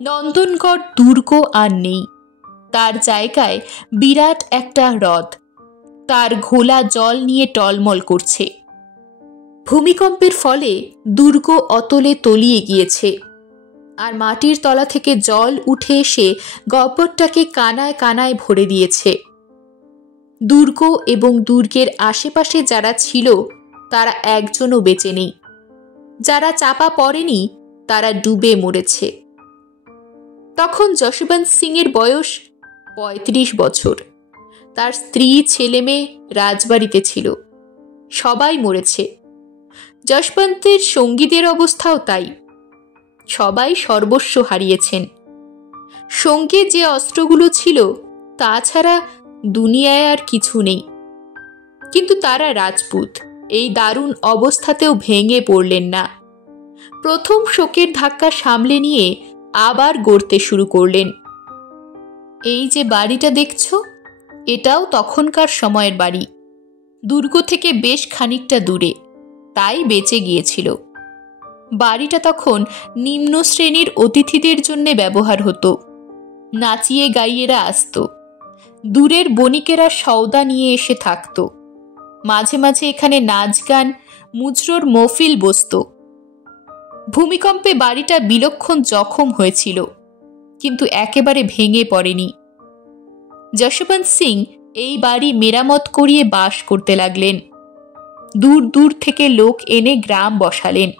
নন্দনগড় দুর্গ আর নেই। তার জায়গায় বিরাট একটা হ্রদ, তার ঘোলা জল নিয়ে টলমল করছে। ভূমিকম্পের ফলে দুর্গ অতলে তলিয়ে গিয়েছে, আর মাটির তলা থেকে জল উঠে এসে গহ্বরটাকে কানায় কানায় ভরে দিয়েছে। দুর্গ এবং দুর্গের আশেপাশে যারা ছিল তারা একজনও বেঁচে নেই। যারা চাপা পড়েনি তারা ডুবে মরেছে। তখন যশবন্ত সিংয়ের বয়স 35 বছর। তার স্ত্রী ছেলে মেয়ে রাজবাড়িতে ছিল, সবাই মরেছে। যশবন্তের সঙ্গীদের অবস্থাও তাই, সবাই সর্বস্ব হারিয়েছেন। সঙ্গে যে অস্ত্রগুলো ছিল তাছাড়া দুনিয়ায় আর কিছু নেই। কিন্তু তারা রাজপুত, এই দারুণ অবস্থাতেও ভেঙে পড়লেন না। প্রথম শোকের ধাক্কা সামলে নিয়ে আবার গড়তে শুরু করলেন। এই যে বাড়িটা দেখছো, এটাও তখনকার সময়ের বাড়ি। দুর্গ থেকে বেশ খানিকটা দূরে, তাই বেঁচে গিয়েছিল। বাড়িটা তখন নিম্ন শ্রেণীর অতিথিদের জন্য ব্যবহার হতো। নাচিয়ে গাইয়েরা আসত, দূরের বণিকেরা সওদা নিয়ে এসে থাকত। মাঝে মাঝে এখানে নাচ গান মুজরোর মহফিল বসত। ভূমিকম্পে বাড়িটা বিলক্ষণ জখম হয়েছিল, কিন্তু একেবারে ভেঙে পড়েনি। যশবন্ত সিং এই বাড়ি মেরামত করিয়ে বাস করতে লাগলেন। দূর দূর থেকে লোক এনে গ্রাম বসালেন।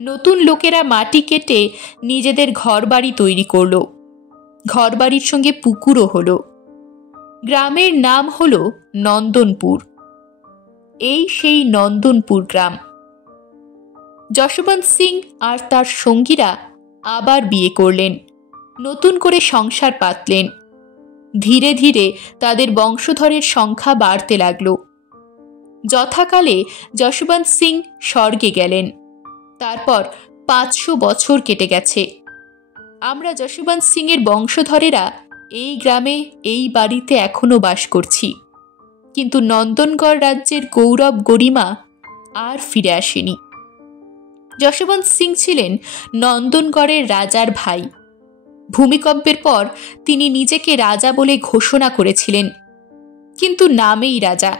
নতুন লোকেরা মাটি কেটে নিজেদের ঘরবাড়ি তৈরি করল। ঘরবাড়ির সঙ্গে পুকুরও হলো। গ্রামের নাম হলো নন্দনপুর। এই সেই নন্দনপুর গ্রাম। যশবন্ত সিং আর তার সঙ্গীরা আবার বিয়ে করলেন, নতুন করে সংসার পাতলেন। ধীরে ধীরে তাদের বংশধরের সংখ্যা বাড়তে লাগল। যথাকালে যশবন্ত সিং স্বর্গে গেলেন। তারপর 500 বছর কেটে গেছে। আমরা যশবন্ত সিংয়ের বংশধরেরা এই গ্রামে এই বাড়িতে এখনো বাস করছি, কিন্তু নন্দনগড় রাজ্যের গৌরব গরিমা আর ফিরে আসেনি। যশবন্ত সিং ছিলেন নন্দনগড়ের রাজার ভাই। ভূমিকম্পের পর তিনি নিজেকে রাজা বলে ঘোষণা করেছিলেন, কিন্তু নামেই রাজা।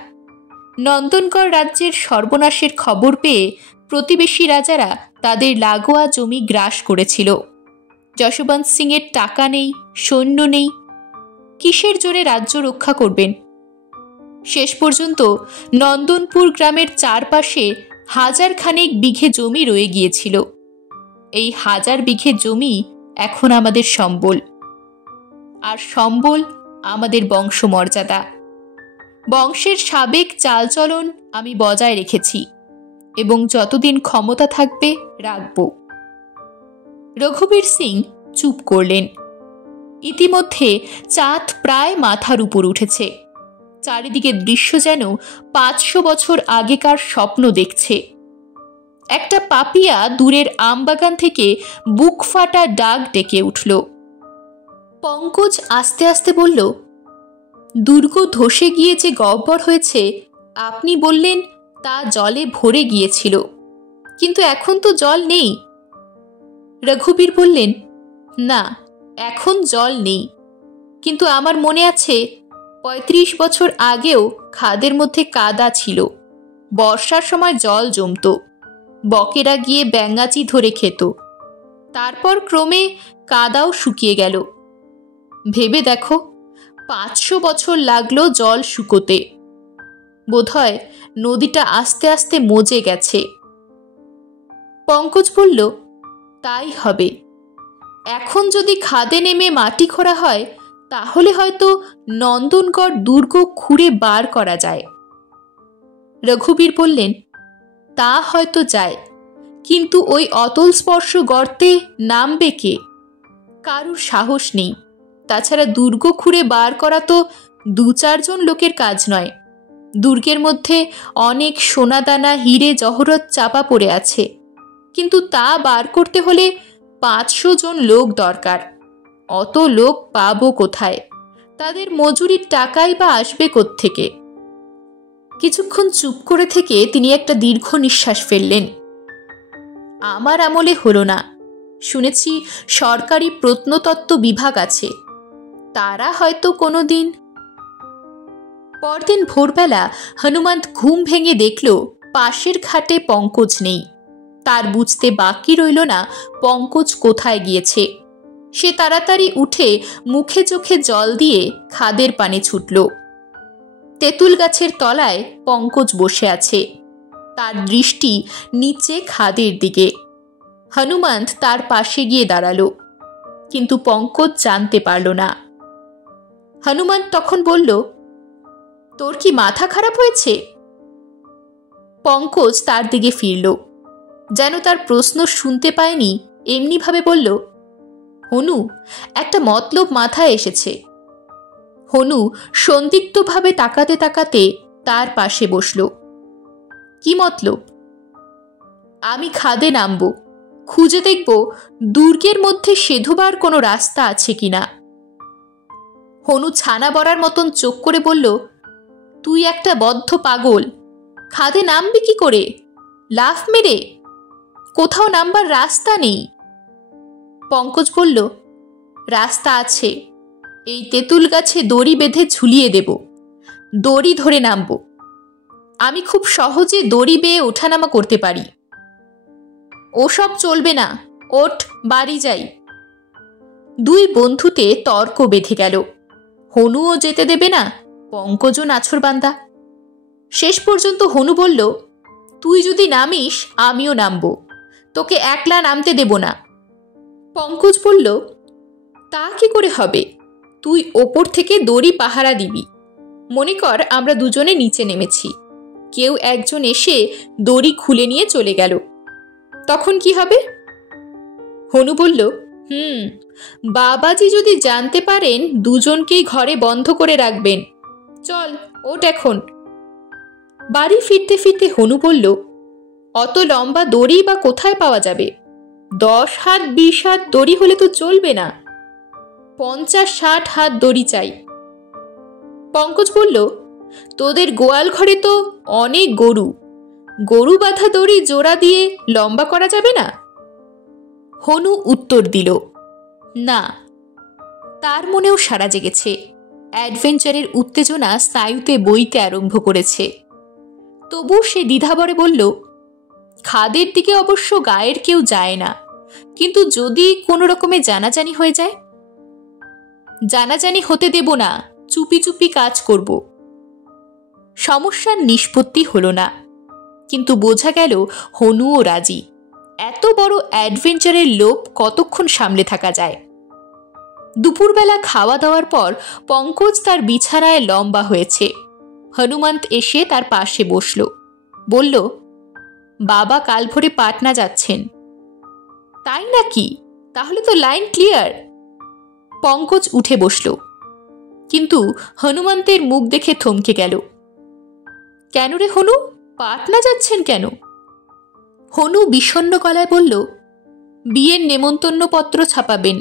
নন্দনগড় রাজ্যের সর্বনাশের খবর পেয়ে প্রতিবেশী রাজারা তাদের লাগোয়া জমি গ্রাস করেছিল। যশবন্ত সিংয়ের টাকা নেই, সৈন্য নেই, কিসের জোরে রাজ্য রক্ষা করবেন? শেষ পর্যন্ত নন্দনপুর গ্রামের চারপাশে 1000 খানেক বিঘে জমি রয়ে গিয়েছিল। এই 1000 বিঘে জমি এখন আমাদের সম্বল, আর সম্বল আমাদের বংশমর্যাদা। বংশের সাবেক চালচলন আমি বজায় রেখেছি এবং যতদিন ক্ষমতা থাকবে রাখব। রঘুবীর সিং চুপ করলেন। ইতিমধ্যে চাঁদ প্রায় মাথার উপর উঠেছে। চারিদিকে দৃশ্য যেন 500 বছর আগেকার স্বপ্ন দেখছে। একটা পাপিয়া দূরের আমবাগান থেকে বুক ফাটা ডাক ডেকে উঠল। পঙ্কজ আস্তে আস্তে বলল, দুর্গ ধসে গিয়ে যে গহ্বর হয়েছে আপনি বললেন তা জলে ভরে গিয়েছিল, কিন্তু এখন তো জল নেই। রঘুবীর বললেন, না, এখন জল নেই, কিন্তু আমার মনে আছে 35 বছর আগেও খাদের মধ্যে কাদা ছিল। বর্ষার সময় জল জমত, বকেরা গিয়ে ব্যাঙাচি ধরে খেত। তারপর ক্রমে কাদাও শুকিয়ে গেল। ভেবে দেখো, 500 বছর লাগলো জল শুকোতে। বোধহয় নদীটা আস্তে আস্তে মজে গেছে। পঙ্কজ বলল, তাই হবে। এখন যদি খাদে নেমে মাটি খোঁড়া হয় তাহলে হয়তো নন্দনগড় দুর্গ খুঁড়ে বার করা যায়। রঘুবীর বললেন, তা হয়তো যায়, কিন্তু ওই অতল স্পর্শ গর্তে নামবে কে? কারুর সাহস নেই। তাছাড়া দুর্গ খুঁড়ে বার করা তো 2-4 জন লোকের কাজ নয়। দুর্গের মধ্যে অনেক সোনাদানা হিরে জহরত চাপা পড়ে আছে, কিন্তু তা বার করতে হলে 500 জন লোক দরকার। অত লোক পাবো কোথায়? তাদের মজুরির টাকাই বা আসবে কোত্থেকে? কিছুক্ষণ চুপ করে থেকে তিনি একটা দীর্ঘ নিঃশ্বাস ফেললেন। আমার আমলে হলো না। শুনেছি সরকারি প্রত্নতত্ত্ব বিভাগ আছে, তারা হয়তো কোনোদিন। পরদিন ভোরবেলা হনুমন্ত ঘুম ভেঙে দেখল পাশের খাটে পঙ্কজ নেই। তার বুঝতে বাকি রইল না পঙ্কজ কোথায় গিয়েছে। সে তাড়াতাড়ি উঠে মুখে চোখে জল দিয়ে খাদের পানে ছুটল। তেঁতুল গাছের তলায় পঙ্কজ বসে আছে, তার দৃষ্টি নিচে খাদের দিকে। হনুমন্ত তার পাশে গিয়ে দাঁড়ালো, কিন্তু পঙ্কজ জানতে পারল না। হনুমন্ত তখন বলল, তোর কি মাথা খারাপ হয়েছে? পঙ্কজ তার দিকে ফিরল, যেন তার প্রশ্ন শুনতে পায়নি, এমনিভাবে বলল, হনু, একটা মতলব মাথায় এসেছে। হনু সন্দিগ্ধভাবে তাকাতে তাকাতে তার পাশে বসল। কি মতলব? আমি খাদে নামব, খুঁজে দেখব দুর্গের মধ্যে সেধবার কোনো রাস্তা আছে কিনা। হনু ছানা বড়ার মতন চোখ করে বলল, তুই একটা বদ্ধ পাগল। খাদে নামবি কি করে? লাফ মেরে? কোথাও নামবার রাস্তা নেই। পঙ্কজ বলল, রাস্তা আছে। এই তেঁতুল গাছে দড়ি বেঁধে ঝুলিয়ে দেব, দড়ি ধরে নামব। আমি খুব সহজে দড়ি বেয়ে ওঠানামা করতে পারি। ওসব চলবে না, ওঠ, বাড়ি যাই। দুই বন্ধুতে তর্ক বেঁধে গেল। হনুও যেতে দেবে না, পঙ্কজও নাছোড়বান্দা। শেষ পর্যন্ত হনু বলল, তুই যদি নামিস আমিও নামব, তোকে একলা নামতে দেব না। পঙ্কজ বলল, তা কি করে হবে? তুই ওপর থেকে দড়ি পাহারা দিবি। মনে কর আমরা দুজনে নিচে নেমেছি, কেউ একজন এসে দড়ি খুলে নিয়ে চলে গেল, তখন কি হবে? হনু বলল, বাবাজি যদি জানতে পারেন দুজনকেই ঘরে বন্ধ করে রাখবেন। চল, ওঠ এখন। বাড়ি ফিরতে ফিরতে হনু বলল, অত লম্বা দড়ি বা কোথায় পাওয়া যাবে? 10 হাত 20 হাত দড়ি হলে তো চলবে না, 50-60 হাত দড়ি চাই। পঙ্কজ বলল, তোদের গোয়াল ঘরে তো অনেক গরু, গরু বাঁধা দড়ি জোড়া দিয়ে লম্বা করা যাবে না? হনু উত্তর দিল, না। তার মনেও সাড়া জেগেছে, অ্যাডভেঞ্চারের উত্তেজনা স্নায়ুতে বইতে আরম্ভ করেছে। তবু সে দ্বিধাবরে বলল, খাদের দিকে অবশ্য গায়ের কেউ যায় না, কিন্তু যদি কোনো রকমে জানাজানি হয়ে যায়? জানাজানি হতে দেব না, চুপি চুপি কাজ করব। সমস্যার নিষ্পত্তি হলো না, কিন্তু বোঝা গেল হনুও রাজি। এত বড় অ্যাডভেঞ্চারের লোভ কতক্ষণ সামলে থাকা যায়? দুপুরবেলা খাওয়া দাওয়ার পর পঙ্কজ তার বিছানায় লম্বা হয়েছে। হনুমন্ত এসে তার পাশে বসল, বলল, বাবা কাল ভোরে পাটনা যাচ্ছেন। তাই নাকি? তাহলে তো লাইন ক্লিয়ার। পঙ্কজ উঠে বসল। কিন্তু হনুমন্তের মুখ দেখে থমকে গেল। কেন রে হনু, পাটনা যাচ্ছেন কেন? হনু বিষণ্ণ গলায় বলল, বিয়ের নেমন্তন্নপত্র ছাপাবেন,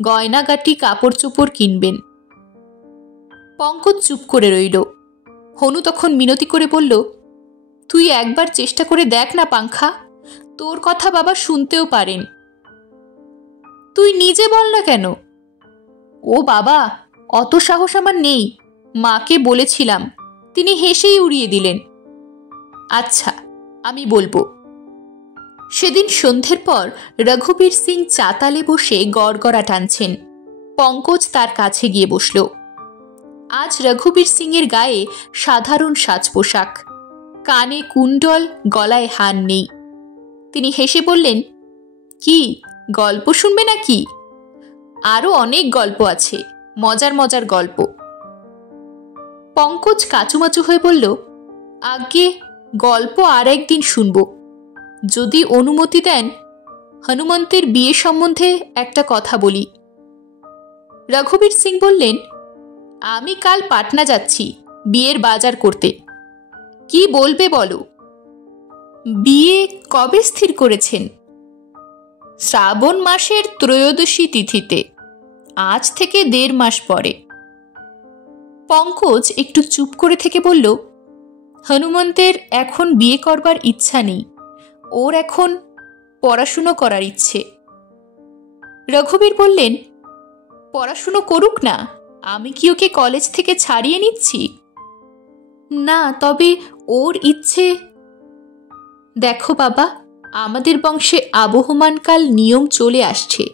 গয়নাগাটি কাপড় চোপড় কিনবেন। পঙ্কজ চুপ করে রইল। হনু তখন মিনতি করে বলল, তুই একবার চেষ্টা করে দেখ না পাংখা, তোর কথা বাবা শুনতেও পারেন। তুই নিজে বল না কেন? ও বাবা, অত সাহস আমার নেই, মাকে বলেছিলাম, তিনি হেসেই উড়িয়ে দিলেন। আচ্ছা, আমি বলবো। সেদিন সন্ধ্যের পর রঘুবীর সিং চাতালে বসে গড়গড়া টানছেন। পঙ্কজ তার কাছে গিয়ে বসল। আজ রঘুবীর সিংয়ের গায়ে সাধারণ সাজ পোশাক, কানে কুণ্ডল, গলায় হার নেই। তিনি হেসে বললেন, কি গল্প শুনবে নাকি? আরো অনেক গল্প আছে, মজার মজার গল্প। পঙ্কজ কাচুমাচু হয়ে বলল, আগে গল্প আর একদিন শুনব, যদি অনুমতি দেন। হনুমন্তের বিয়ে সম্বন্ধে একটা কথা বলি। রঘুবীর সিং বললেন, আমি কাল পাটনা যাচ্ছি বিয়ের বাজার করতে। কি বলবে বলো? বিয়ে কবে স্থির করেছেন? শ্রাবণ মাসের ত্রয়োদশী তিথিতে, আজ থেকে 1.5 মাস পরে। পঙ্কজ একটু চুপ করে থেকে বলল, হনুমন্তের এখন বিয়ে করবার ইচ্ছা নেই, ওর এখন পড়াশুনো করার ইচ্ছে। রঘুবীর বললেন, পড়াশুনো করুক না, আমি কি ওকে কলেজ থেকে ছাড়িয়ে নিচ্ছি? না, তবে ওর ইচ্ছে। দেখো বাবা, আমাদের বংশে আবহমানকাল নিয়ম চলে আসছে,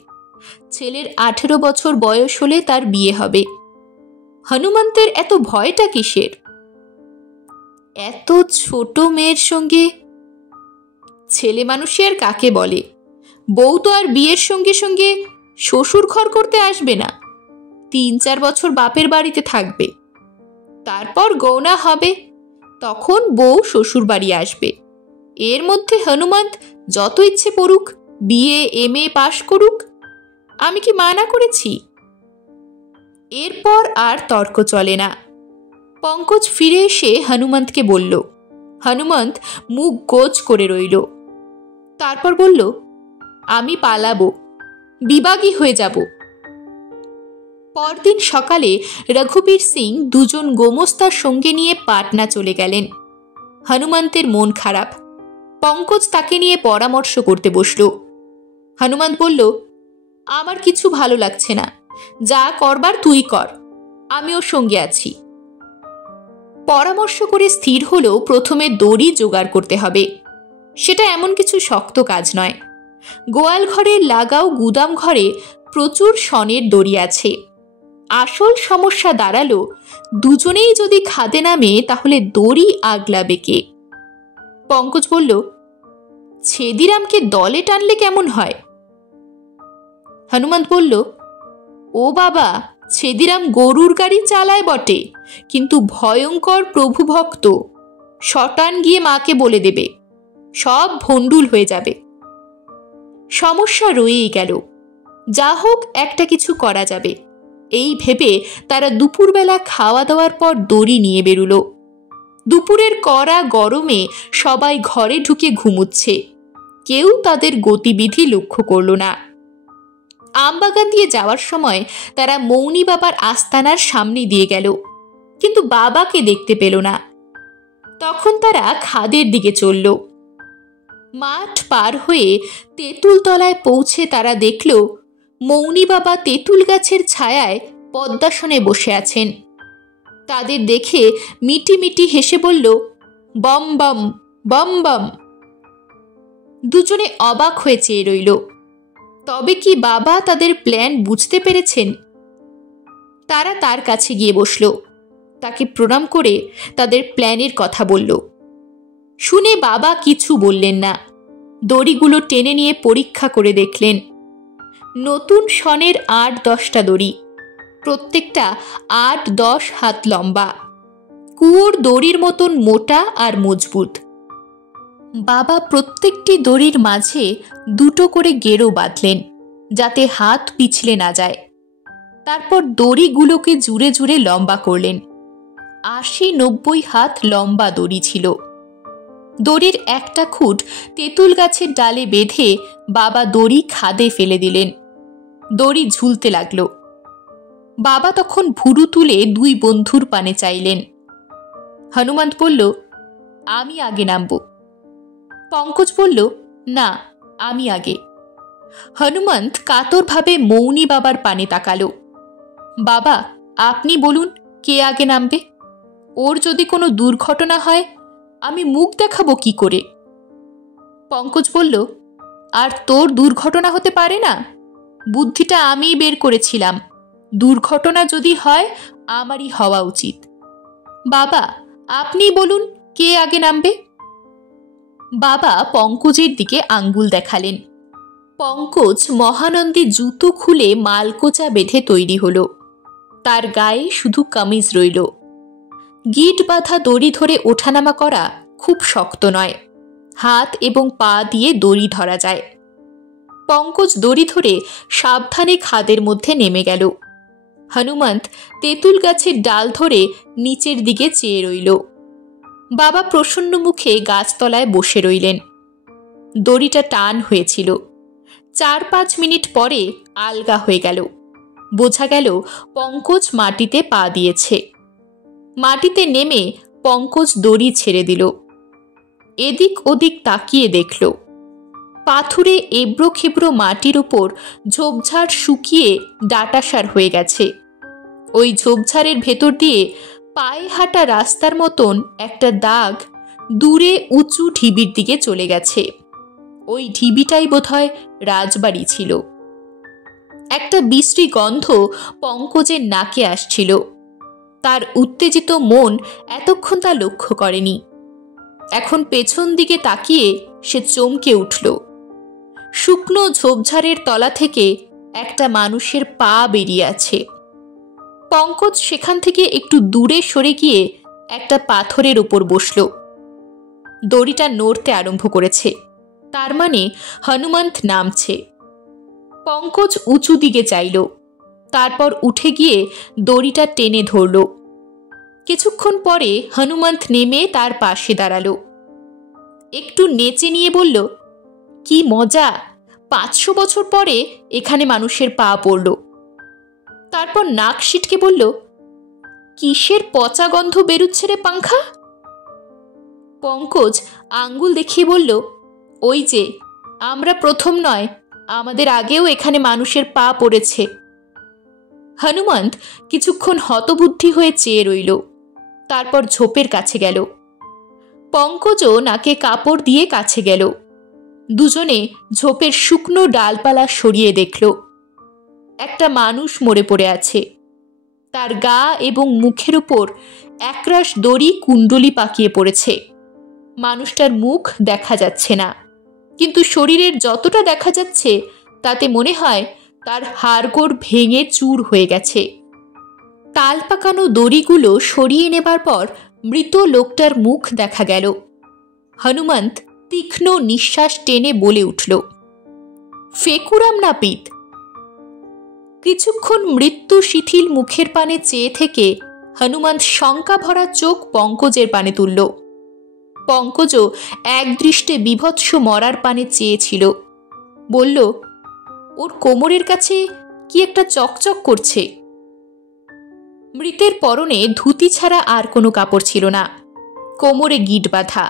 ছেলের 18 বছর বয়স হলে তার বিয়ে হবে। হনুমন্তের এত ভয়টা কিসের? এত ছোট মেয়ের সঙ্গে? ছেলে মানুষই আর কাকে বলে? বউ তো আর বিয়ের সঙ্গে সঙ্গে শ্বশুর ঘর করতে আসবে না, 3-4 বছর বাপের বাড়িতে থাকবে, তারপর গৌনা হবে, তখন বউ শ্বশুর বাড়ি আসবে। এর মধ্যে হনুমন্ত যত ইচ্ছে পড়ুক, বিয়ে MA পাশ করুক, আমি কি মানা করেছি? এরপর আর তর্ক চলে না। পঙ্কজ ফিরে এসে হনুমন্তকে বলল। হনুমন্ত মুখ গোজ করে রইল। তারপর বলল, আমি পালাবো, বিবাগী হয়ে যাব। পরদিন সকালে রঘুবীর সিং 2 জন গোমস্তার সঙ্গে নিয়ে পাটনা চলে গেলেন। হনুমন্তের মন খারাপ। পঙ্কজ তাকে নিয়ে পরামর্শ করতে বসল। হনুমন্ত বলল, আমার কিছু ভালো লাগছে না, যা করবার তুই কর, আমিও সঙ্গে আছি। পরামর্শ করে স্থির হলো প্রথমে দড়ি জোগাড় করতে হবে। সেটা এমন কিছু শক্ত কাজ নয়। গোয়াল ঘরের লাগাও গুদাম ঘরে প্রচুর শনের দড়ি আছে। আসল সমস্যা দাঁড়ালো, দুজনেই যদি খাদে নামে তাহলে দড়ি আগলাবে কে? পঙ্কজ বলল, ছেদিরামকে দলে টানলে কেমন হয়? হনুমন্ত বলল, ও বাবা, ছেদিরাম গরুর গাড়ি চালায় বটে, কিন্তু ভয়ঙ্কর প্রভু ভক্ত। শটান গিয়ে মাকে বলে দেবে, সব ভণ্ডুল হয়ে যাবে। সমস্যা রয়েই গেল। যা হোক, একটা কিছু করা যাবে, এই ভেবে তারা দুপুরবেলা খাওয়া দাওয়ার পর দড়ি নিয়ে বেরুলো। দুপুরের কড়া গরমে সবাই ঘরে ঢুকে ঘুমুচ্ছে, কেউ তাদের গতিবিধি লক্ষ্য করল না। আমবাগান দিয়ে যাওয়ার সময় তারা মৌনি বাবার আস্তানার সামনে দিয়ে গেল, কিন্তু বাবাকে দেখতে পেল না। তখন তারা খাদের দিকে চলল। মাঠ পার হয়ে তেঁতুল তলায় পৌঁছে তারা দেখল মৌনি বাবা তেঁতুল গাছের ছায়ায় পদ্মাসনে বসে আছেন। তাদের দেখে মিটি মিটি হেসে বলল, বম বম বম বম। দুজনে অবাক হয়ে চেয়ে রইল। তবে কি বাবা তাদের প্ল্যান বুঝতে পেরেছেন? তারা তার কাছে গিয়ে বসল, তাকে প্রণাম করে তাদের প্ল্যানের কথা বলল। শুনে বাবা কিছু বললেন না। দড়িগুলো টেনে নিয়ে পরীক্ষা করে দেখলেন। নতুন শনের 8-10টা দড়ি, প্রত্যেকটা 8-10 হাত লম্বা, কুয়োর দড়ির মতন মোটা আর মজবুত। বাবা প্রত্যেকটি দড়ির মাঝে 2টো করে গেরো বাঁধলেন, যাতে হাত পিছলে না যায়। তারপর দড়িগুলোকে জুড়ে জুড়ে লম্বা করলেন। ৮০-৯০ হাত লম্বা দড়ি ছিল। দড়ির একটা খুঁট তেঁতুল গাছের ডালে বেঁধে বাবা দড়ি খাদে ফেলে দিলেন। দড়ি ঝুলতে লাগল। বাবা তখন ভুরু তুলে দুই বন্ধুর পানে চাইলেন। হনুমন্ত বলল, আমি আগে নামব। পঙ্কজ বলল, না, আমি আগে। হনুমন্ত কাতরভাবে মৌনী বাবার পানে তাকালো। বাবা, আপনি বলুন, কে আগে নামবে? ওর যদি কোনো দুর্ঘটনা হয় আমি মুখ দেখাবো কি করে? পঙ্কজ বলল, আর তোর দুর্ঘটনা হতে পারে না? বুদ্ধিটা আমিই বের করেছিলাম। দুর্ঘটনা যদি হয় আমারই হওয়া উচিত। বাবা, আপনি বলুন, কে আগে নামবে? বাবা পঙ্কজের দিকে আঙ্গুল দেখালেন। পঙ্কজ মহানন্দে জুতো খুলে মালকোচা বেঁধে তৈরি হলো। তার গায়ে শুধু কামিজ রইল। গিট বাঁধা দড়ি ধরে ওঠানামা করা খুব শক্ত নয়। হাত এবং পা দিয়ে দড়ি ধরা যায়। পঙ্কজ দড়ি ধরে সাবধানে খাদের মধ্যে নেমে গেল। হনুমন্ত তেঁতুল গাছের ডাল ধরে নিচের দিকে চেয়ে রইল। বাবা প্রসন্ন মুখে গাছতলায় বসে রইলেন। দড়িটা টান হয়েছিল। ৪-৫ মিনিট পরে আলগা হয়ে গেল। বোঝা গেল পঙ্কজ মাটিতে পা দিয়েছে। মাটিতে নেমে পঙ্কজ দড়ি ছেড়ে দিল। এদিক ওদিক তাকিয়ে দেখল, পাথুরে এবড়ো খেবড়ো মাটির উপর ঝোপঝাড় শুকিয়ে ডাঁটাসার হয়ে গেছে। ওই ঝোপঝাড়ের ভেতর দিয়ে পায়ে হাঁটা রাস্তার মতন একটা দাগ দূরে উঁচু ঢিবির দিকে চলে গেছে। ওই ঢিবিটাই বোধহয় রাজবাড়ি ছিল। একটা বিশ্রী গন্ধ পঙ্কজের নাকে আসছিল। তার উত্তেজিত মন এতক্ষণ তা লক্ষ্য করেনি। এখন পেছন দিকে তাকিয়ে সে চমকে উঠল। শুকনো ঝোপঝাড়ের তলা থেকে একটা মানুষের পা বেরিয়ে আছে। পঙ্কজ সেখান থেকে একটু দূরে সরে গিয়ে একটা পাথরের ওপর বসল। দড়িটা নড়তে আরম্ভ করেছে। তার মানে হনুমন্ত নামছে। পঙ্কজ উঁচু দিকে চাইল। তারপর উঠে গিয়ে দড়িটা টেনে ধরল। কিছুক্ষণ পরে হনুমন্ত নেমে তার পাশে দাঁড়ালো। একটু নেচে নিয়ে বলল, কি মজা! ৫০০ বছর পরে এখানে মানুষের পা পড়ল। তারপর নাক সিটকে বলল, কিসের পচা গন্ধ বেরুচ্ছে রে পাংখা? পঙ্কজ আঙ্গুল দেখিয়ে বলল, ওই যে, আমরা প্রথম নয়, আমাদের আগেও এখানে মানুষের পা পড়েছে। হনুমন্ত কিছুক্ষণ হতবুদ্ধি হয়ে চেয়ে রইল। তারপর ঝোপের কাছে গেল। পঙ্কজও নাকে কাপড় দিয়ে কাছে গেল। দুজনে ঝোপের শুকনো ডালপালা সরিয়ে দেখল, একটা মানুষ মরে পড়ে আছে। তার গা এবং মুখের উপর একরাশ দড়ি কুণ্ডলি পাকিয়ে পড়েছে। মানুষটার মুখ দেখা যাচ্ছে না, কিন্তু শরীরের যতটা দেখা যাচ্ছে তাতে মনে হয় তার হাড়গোড় ভেঙে চূর হয়ে গেছে। তাল পাকানো দড়িগুলো সরিয়ে নেবার পর মৃত লোকটার মুখ দেখা গেল। হনুমন্ত তীক্ষ্ণ নিঃশ্বাস টেনে বলে উঠল, ফেকুরাম নাপিত। কিছুক্ষণ মৃত্যু শিথিল মুখের পানে চেয়ে থেকে হনুমন্ত শঙ্কা ভরা চোখ পঙ্কজের পানে তুলল। পঙ্কজও একদৃষ্টে বিভৎস মরার পানে চেয়েছিল। বলল, ওর কোমরের কাছে কি একটা চকচক করছে। মৃতের পরনে ধুতি ছাড়া আর কোনো কাপড় ছিল না। কোমরে গিট বাঁধা।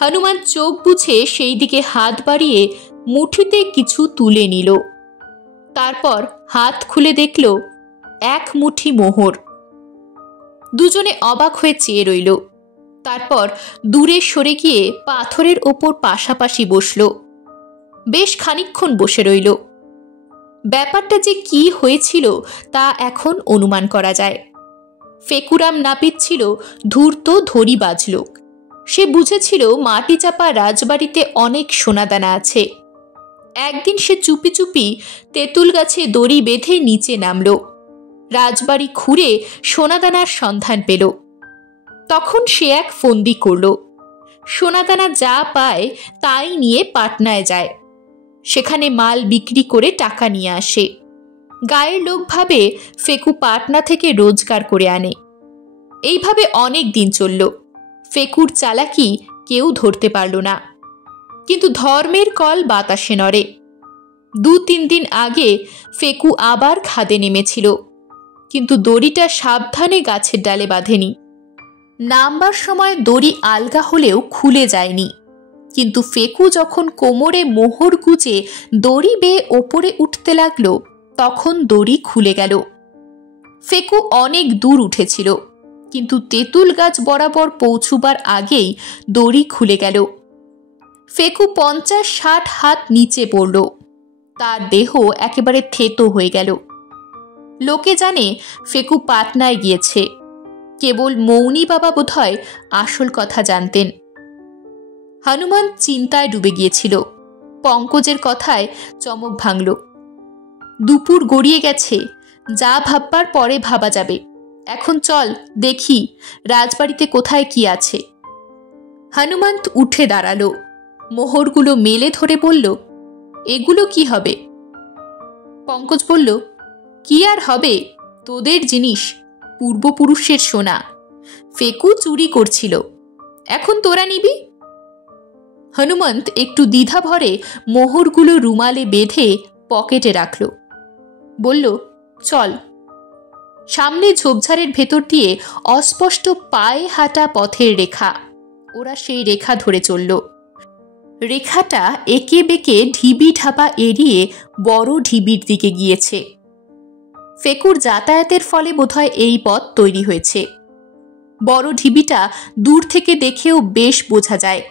হনুমান চোখ বুঝে সেই দিকে হাত বাড়িয়ে মুঠিতে কিছু তুলে নিল। তারপর হাত খুলে দেখল এক মুঠি মোহর। দুজনে অবাক হয়ে চেয়ে রইল। তারপর দূরে সরে গিয়ে পাথরের ওপর পাশাপাশি বসল। বেশ খানিকক্ষণ বসে রইল। ব্যাপারটা যে কি হয়েছিল তা এখন অনুমান করা যায়। ফেকুরাম নাপিত ছিল ধূর্ত ধরিবাজ লোক। সে বুঝেছিল মাটি চাপা রাজবাড়িতে অনেক সোনাদানা আছে। একদিন সে চুপি চুপি তেঁতুল গাছে দড়ি বেঁধে নিচে নামল। রাজবাড়ি ঘুরে সোনাদানার সন্ধান পেল। তখন সে এক ফন্দি করল। সোনাদানা যা পায় তাই নিয়ে পাটনায় যায়। সেখানে মাল বিক্রি করে টাকা নিয়ে আসে। গায়ের লোক ভাবে ফেকু পাটনা থেকে রোজগার করে আনে। এইভাবে অনেক দিন চলল। ফেকুর চালাকি কেউ ধরতে পারল না। কিন্তু ধর্মের কল বাতাসে নড়ে। 2-3 দিন আগে ফেকু আবার খাদে নেমেছিল, কিন্তু দড়িটা সাবধানে গাছের ডালে বাঁধেনি। নামবার সময় দড়ি আলগা হলেও খুলে যায়নি, কিন্তু ফেকু যখন কোমরে মোহর গুজে দড়ি বেয়ে ওপরে উঠতে লাগলো তখন দড়ি খুলে গেল। ফেকু অনেক দূর উঠেছিল, কিন্তু তেঁতুল গাছ বরাবর পৌঁছবার আগেই দড়ি খুলে গেল। ফেকু 50-60 হাত নিচে পড়ল। তার দেহ একেবারে থেতো হয়ে গেল। লোকে জানে ফেকু পাটনায় গিয়েছে। কেবল মৌনী বাবা বোধহয় আসল কথা জানতেন। হনুমান চিন্তায় ডুবে গিয়েছিল। পঙ্কজের কথায় চমক ভাঙল। দুপুর গড়িয়ে গেছে, যা ভাববার পরে ভাবা যাবে। এখন চল দেখি রাজবাড়িতে কোথায় কি আছে। হনুমন্ত উঠে দাঁড়ালো, মোহরগুলো মেলে ধরে বলল, এগুলো কি হবে? পঙ্কজ বলল, কি আর হবে, তোদের জিনিস, পূর্বপুরুষের সোনা। ফেকু চুরি করছিল, এখন তোরা নিবি। হনুমন্ত একটু দ্বিধা ভরে মোহরগুলো রুমালে বেঁধে পকেটে রাখল। বলল, চল। সামনে ঝোপঝাড়ের ভেতর দিয়ে অস্পষ্ট পায়ে হাঁটা পথের রেখা। ওরা সেই রেখা ধরে চলল। রেখাটা একে বেঁকে ঢিবি ঢাবা এড়িয়ে বড় ঢিবির দিকে গিয়েছে। ফেকুর যাতায়াতের ফলে বোধহয় এই পথ তৈরি হয়েছে। বড় ঢিবিটা দূর থেকে দেখেও বেশ বোঝা যায়।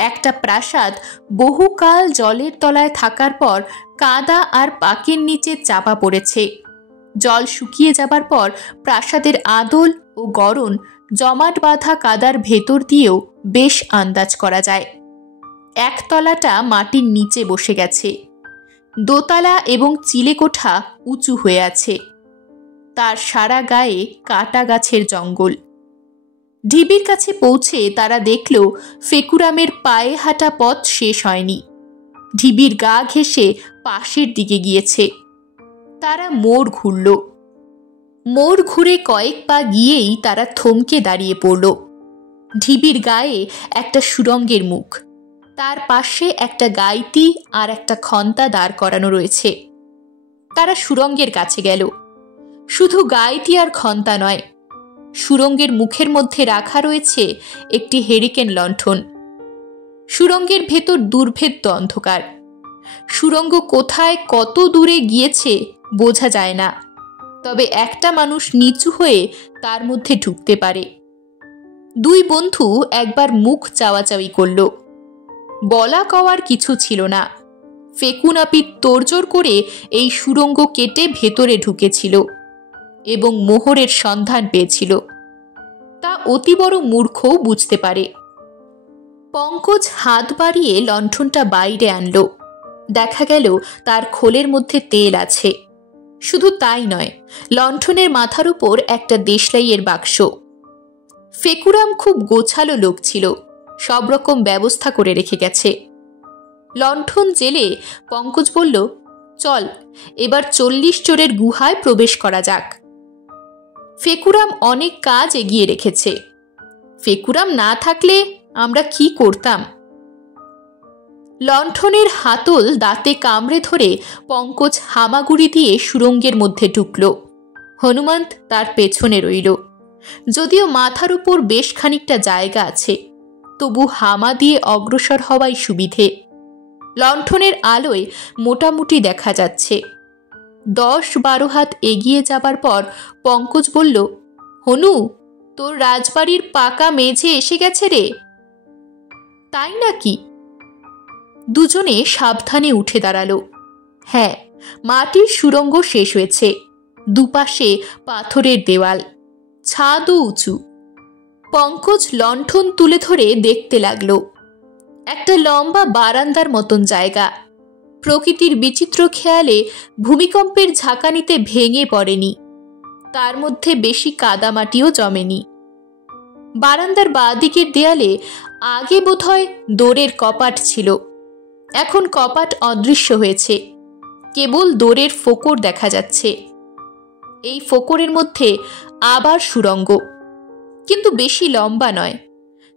একটা প্রাসাদ বহুকাল জলের তলায় থাকার পর কাদা আর পাকের নিচে চাপা পড়েছে। জল শুকিয়ে যাবার পর প্রাসাদের আদল ও গড়ন জমাট বাঁধা কাদার ভেতর দিয়েও বেশ আন্দাজ করা যায়। একতলাটা মাটির নিচে বসে গেছে। দোতলা এবং চিলেকোঠা উঁচু হয়ে আছে। তার সারা গায়ে কাটা গাছের জঙ্গল। ঢিবির কাছে পৌঁছে তারা দেখল ফেকুরামের পায়ে হাঁটা পথ শেষ হয়নি। ঢিবির গা ঘেঁষে পাশের দিকে গিয়েছে। তারা মোড় ঘুরল। মোড় ঘুরে কয়েক পা গিয়েই তারা থমকে দাঁড়িয়ে পড়ল। ঢিবির গায়ে একটা সুড়ঙ্গের মুখ, তার পাশে একটা গাইতি আর একটা খন্তা দাঁড় করানো রয়েছে। তারা সুড়ঙ্গের কাছে গেল। শুধু গাইতি আর খন্তা নয়, সুড়ঙ্গের মুখের মধ্যে রাখা রয়েছে একটি হেরিকেন লণ্ঠন। সুড়ঙ্গের ভেতর দুর্ভেদ্য অন্ধকার। সুড়ঙ্গ কোথায় কত দূরে গিয়েছে বোঝা যায় না, তবে একটা মানুষ নিচু হয়ে তার মধ্যে ঢুকতে পারে। দুই বন্ধু একবার মুখ চাওয়াচাওয়ি করল। বলা কওয়ার কিছু ছিল না। ফেকু নাপিত তোড়জোড় করে এই সুড়ঙ্গ কেটে ভেতরে ঢুকেছিল এবং মোহরের সন্ধান পেয়েছিল। তা অতি বড় মূর্খও বুঝতে পারে। পঙ্কজ হাত বাড়িয়ে লণ্ঠনটা বাইরে আনল। দেখা গেল তার খোলের মধ্যে তেল আছে। শুধু তাই নয়, লণ্ঠনের মাথার উপর একটা দেশলাইয়ের বাক্স। ফেকুরাম খুব গোছালো লোক ছিল, সব রকম ব্যবস্থা করে রেখে গেছে। লণ্ঠন জেলে পঙ্কজ বলল, চল এবার 40 চোরের গুহায় প্রবেশ করা যাক। ফেকুরাম অনেক কাজ এগিয়ে রেখেছে। ফেকুরাম না থাকলে আমরা কি করতাম? লণ্ঠনের হাতল দাঁতে কামড়ে ধরে পঙ্কজ হামাগুড়ি দিয়ে সুড়ঙ্গের মধ্যে ঢুকল। হনুমন্ত তার পেছনে রইল। যদিও মাথার উপর বেশ খানিকটা জায়গা আছে, তবু হামা দিয়ে অগ্রসর হওয়াই সুবিধে। লণ্ঠনের আলোয় মোটামুটি দেখা যাচ্ছে। 10-12 হাত এগিয়ে যাবার পর পঙ্কজ বলল, হনু, তোর রাজবাড়ির পাকা মেঝে এসে গেছে রে। তাই নাকি? দুজনে সাবধানে উঠে দাঁড়ালো। হ্যাঁ, মাটির সুড়ঙ্গ শেষ হয়েছে। দুপাশে পাথরের দেওয়াল, ছাদও উঁচু। পঙ্কজ লণ্ঠন তুলে ধরে দেখতে লাগলো। একটা লম্বা বারান্দার মতন জায়গা। প্রকৃতির বিচিত্র খেয়ালে ভূমিকম্পের ঝাঁকানিতে ভেঙে পড়েনি। তার মধ্যে বেশি কাদামাটিও জমেনি। বারান্দার বাঁদিকের দেয়ালে আগে বোধহয় দোরের কপাট ছিল, এখন কপাট অদৃশ্য হয়েছে। কেবল দোরের ফোকর দেখা যাচ্ছে। এই ফোকরের মধ্যে আবার সুড়ঙ্গ, কিন্তু বেশি লম্বা নয়।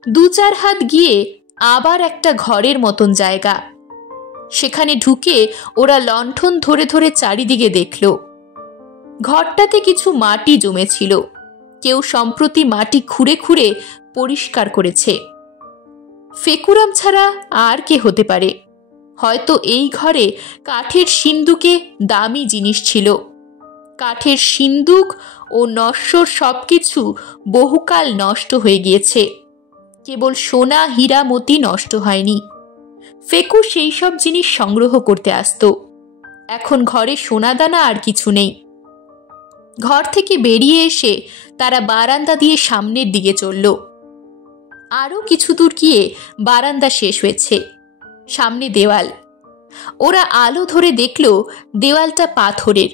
2-4 হাত গিয়ে আবার একটা ঘরের মতন জায়গা। সেখানে ঢুকে ওরা লণ্ঠন ধরে ধরে চারিদিকে দেখল। ঘরটাতে কিছু মাটি জমেছিল, কেউ সম্প্রতি মাটি খুঁড়ে খুঁড়ে পরিষ্কার করেছে। ফেকুরাম ছাড়া আর কে হতে পারে? হয়তো এই ঘরে কাঠের সিন্দুকে দামি জিনিস ছিল। কাঠের সিন্দুক ও নশ্বর সবকিছু বহুকাল নষ্ট হয়ে গিয়েছে, কেবল সোনা হীরা মতি নষ্ট হয়নি। ফেকু সেই সব জিনিস সংগ্রহ করতে আসতো। এখন ঘরে সোনাদানা আর কিছু নেই। ঘর থেকে বেরিয়ে এসে তারা বারান্দা দিয়ে সামনের দিকে চলল। আরও কিছু দূর গিয়ে বারান্দা শেষ হয়েছে, সামনে দেওয়াল। ওরা আলো ধরে দেখল দেওয়ালটা পাথরের,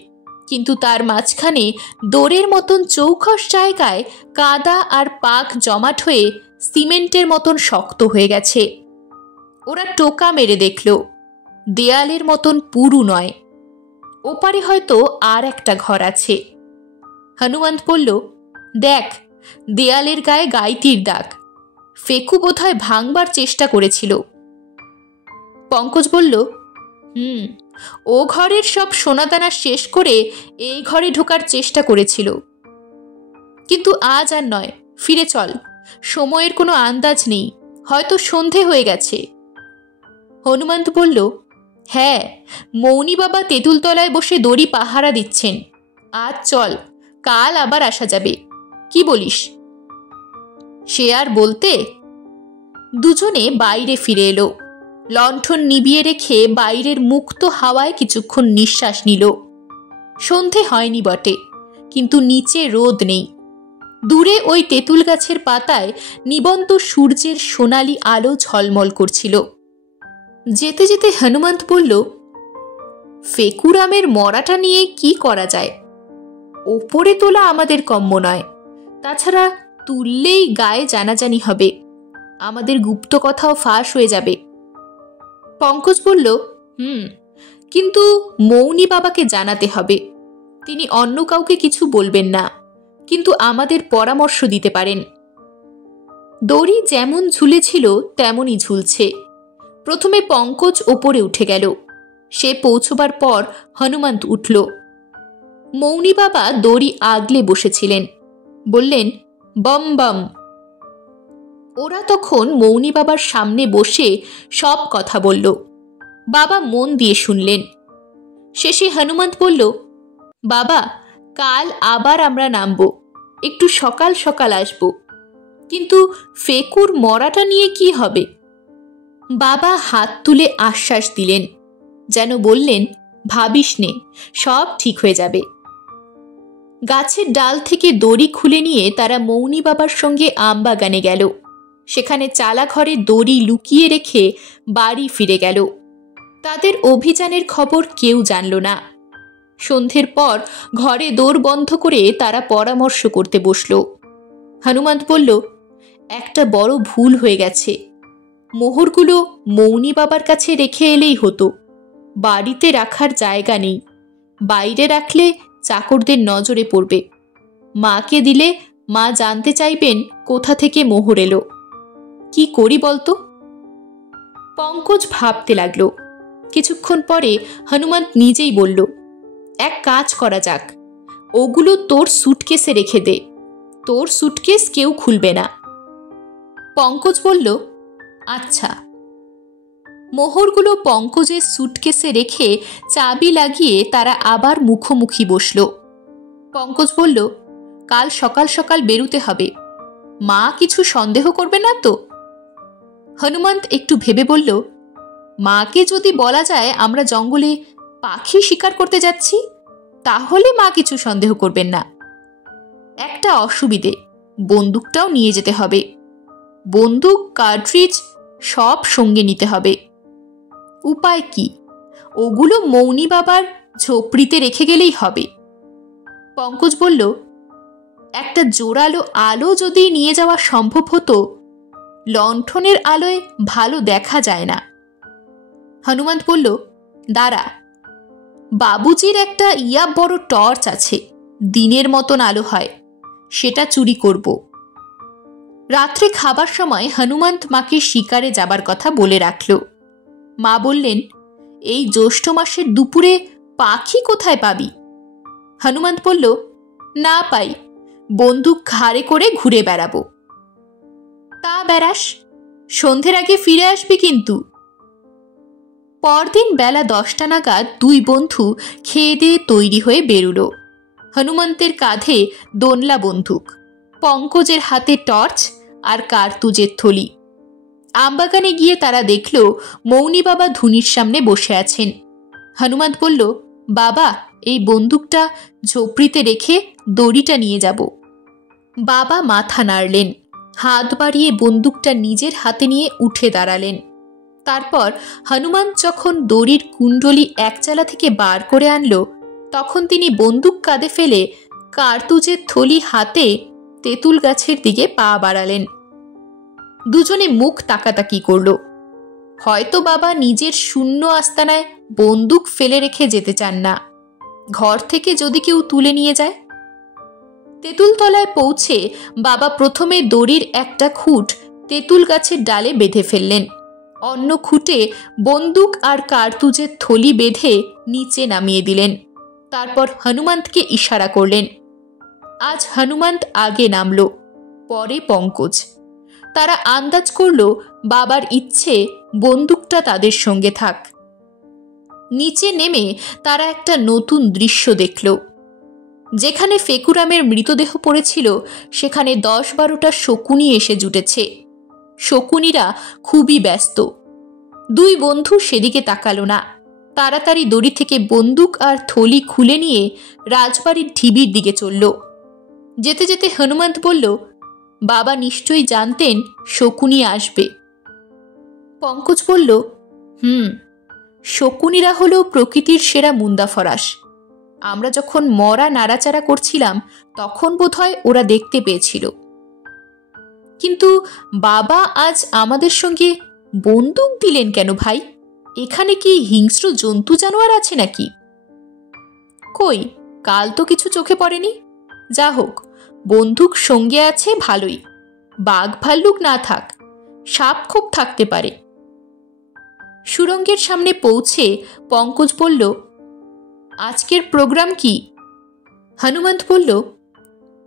কিন্তু তার মাঝখানে দোরের মতন চৌখস জায়গায় কাদা আর পাক জমাট হয়ে সিমেন্টের মতন শক্ত হয়ে গেছে। ওরা টোকা মেরে দেখল দেয়ালের মতন পুরু নয়, ওপারে হয়তো আর একটা ঘর আছে। হনুমন্ত বলল, দেখ, দেয়ালের গায়ে গাইতির দাগ। ফেকু বোধহয় ভাঙবার চেষ্টা করেছিল। পঙ্কজ বলল, ও ঘরের সব সোনাদানা শেষ করে এই ঘরে ঢোকার চেষ্টা করেছিল, কিন্তু আজ আর নয়, ফিরে চল। সময়ের কোনো আন্দাজ নেই, হয়তো সন্ধে হয়ে গেছে। হনুমন্ত বলল, হ্যাঁ, মৌনি বাবা তেঁতুলতলায় বসে দড়ি পাহারা দিচ্ছেন। আজ চল, কাল আবার আসা যাবে, কি বলিস? সে আর বলতে। দুজনে বাইরে ফিরে এলো। লণ্ঠন নিভিয়ে রেখে বাইরের মুক্ত হাওয়ায় কিছুক্ষণ নিঃশ্বাস নিল। সন্ধে হয়নি বটে, কিন্তু নিচে রোদ নেই। দূরে ওই তেঁতুল গাছের পাতায় নিবন্ত সূর্যের সোনালি আলো ঝলমল করছিল। যেতে যেতে হনুমন্ত বলল, ফেকুরামের মরাটা নিয়ে কি করা যায়? ওপরে তোলা আমাদের কম্য নয়, তাছাড়া তুললেই গায়ে জানাজানি হবে, আমাদের গুপ্ত কথাও ফাঁস হয়ে যাবে। পঙ্কজ বলল, কিন্তু মৌনি বাবাকে জানাতে হবে। তিনি অন্য কাউকে কিছু বলবেন না, কিন্তু আমাদের পরামর্শ দিতে পারেন। দড়ি যেমন ঝুলেছিল তেমনই ঝুলছে। প্রথমে পঙ্কজ ওপরে উঠে গেল। সে পৌঁছবার পর হনুমন্ত উঠল। মৌনি বাবা দড়ি আগলে বসেছিলেন, বললেন, বম বম। ওরা তখন মৌনি বাবার সামনে বসে সব কথা বলল। বাবা মন দিয়ে শুনলেন। শেষে হনুমন্ত বলল, বাবা, কাল আবার আমরা নামব, একটু সকাল সকাল আসব, কিন্তু ফেকুর মরাটা নিয়ে কি হবে? বাবা হাত তুলে আশ্বাস দিলেন, যেন বললেন, ভাবিস নে, সব ঠিক হয়ে যাবে। গাছের ডাল থেকে দড়ি খুলে নিয়ে তারা মৌনি বাবার সঙ্গে আমবাগানে গেল। সেখানে চালা ঘরে দড়ি লুকিয়ে রেখে বাড়ি ফিরে গেল। তাদের অভিযানের খবর কেউ জানল না। সন্ধ্যের পর ঘরে দোর বন্ধ করে তারা পরামর্শ করতে বসল। হনুমন্ত বলল, একটা বড় ভুল হয়ে গেছে। মোহরগুলো মৌনি বাবার কাছে রেখে এলেই হতো, বাড়িতে রাখার জায়গা নেই। বাইরে রাখলে চাকরদের নজরে পড়বে। মাকে দিলে মা জানতে চাইবেন কোথা থেকে মোহর এলো। কি করি বলতো? পঙ্কজ ভাবতে লাগলো। কিছুক্ষণ পরে হনুমন্ত নিজেই বলল, এক কাজ করা যাক, ওগুলো তোর সুটকেসে রেখে দে, তোর সুটকেস কেউ খুলবে না। পঙ্কজ বলল, আচ্ছা। মোহরগুলো পঙ্কজের সুটকেসে রেখে চাবি লাগিয়ে তারা আবার মুখোমুখি বসল। পঙ্কজ বলল, কাল সকাল সকাল বেরুতে হবে, মা কিছু সন্দেহ করবে না তো? হনুমন্ত একটু ভেবে বলল, মাকে যদি বলা যায় আমরা জঙ্গলে পাখি শিকার করতে যাচ্ছি, তাহলে মা কিছু সন্দেহ করবেন না। একটা অসুবিধে, বন্দুকটাও নিয়ে যেতে হবে। বন্দুক, কার্ট্রিজ সব সঙ্গে নিতে হবে। উপায় কি? ওগুলো মৌনি বাবার ঝোপড়িতে রেখে গেলেই হবে। পঙ্কজ বলল, একটা জোরালো আলো যদি নিয়ে যাওয়া সম্ভব হতো, লণ্ঠনের আলোয় ভালো দেখা যায় না। হনুমন্ত বলল, দাঁড়া। বাবুজির একটা বড় টর্চ আছে, দিনের মতন আলো হয়, সেটা চুরি করব। রাত্রে খাবার সময় হনুমন্ত মাকে শিকারে যাবার কথা বলে রাখল। মা বললেন, এই জ্যৈষ্ঠ মাসের দুপুরে পাখি কোথায় পাবি? হনুমন্ত বলল, না পাই, বন্দুক ঘাড়ে করে ঘুরে বেড়াবো। তা বেড়াস, সন্ধ্যের আগে ফিরে আসবি কিন্তু। পরদিন বেলা 10টা নাগাদ দুই বন্ধু খেয়ে দিয়ে তৈরি হয়ে বেরুলো। হনুমন্তের কাঁধে দোনলা বন্দুক, পঙ্কজের হাতে টর্চ আর কার্তুজের থলি। আমবাগানে গিয়ে তারা দেখল মৌনি বাবা ধুনির সামনে বসে আছেন। হনুমন্ত বলল, বাবা, এই বন্দুকটা ঝোপড়িতে রেখে দড়িটা নিয়ে যাব। বাবা মাথা নাড়লেন, হাত বাড়িয়ে বন্দুকটা নিজের হাতে নিয়ে উঠে দাঁড়ালেন। তারপর হনুমন্ত যখন দড়ির কুণ্ডলি একচালা থেকে বার করে আনলো, তখন তিনি বন্দুক কাঁধে ফেলে কার্তুজের থলি হাতে তেঁতুল গাছের দিকে পা বাড়ালেন। দুজনে মুখ তাকাতাকি করল। হয়তো বাবা নিজের শূন্য আস্তানায় বন্দুক ফেলে রেখে যেতে চান না, ঘর থেকে যদি কেউ তুলে নিয়ে যায়। তেঁতুল তলায় পৌঁছে বাবা প্রথমে দড়ির একটা খুঁট তেঁতুল গাছের ডালে বেঁধে ফেললেন, অন্য খুঁটে বন্দুক আর কার্তুজের থলি বেঁধে নিচে নামিয়ে দিলেন। তারপর হনুমন্তকে ইশারা করলেন। আজ হনুমন্ত আগে নামল, পরে পঙ্কজ। তারা আন্দাজ করল বাবার ইচ্ছে বন্দুকটা তাদের সঙ্গে থাক। নিচে নেমে তারা একটা নতুন দৃশ্য দেখল। যেখানে ফেকুরামের মৃতদেহ পড়েছিল সেখানে 10-12টা শকুনি এসে জুটেছে। শকুনিরা খুবই ব্যস্ত। দুই বন্ধু সেদিকে তাকালো না, তাড়াতাড়ি দড়ি থেকে বন্দুক আর থলি খুলে নিয়ে রাজবাড়ির ঢিবির দিকে চলল। যেতে যেতে হনুমন্ত বলল, বাবা নিশ্চয়ই জানতেন শকুনি আসবে। পঙ্কজ বলল, শকুনিরা হলো প্রকৃতির সেরা মুন্দাফরাস। আমরা যখন মরা নাড়াচাড়া করছিলাম তখন বোধহয় ওরা দেখতে পেয়েছিল। কিন্তু বাবা আজ আমাদের সঙ্গে বন্দুক দিলেন কেন ভাই? এখানে কি হিংস্র জন্তু জানোয়ার আছে নাকি? কই, কাল তো কিছু চোখে পড়েনি। যা হোক, বন্দুক সঙ্গে আছে ভালোই। বাঘ ভাল্লুক না থাক, সাপ খোপ থাকতে পারে। সুরঙ্গের সামনে পৌঁছে পঙ্কজ বলল, আজকের প্রোগ্রাম কি? হনুমন্ত বলল,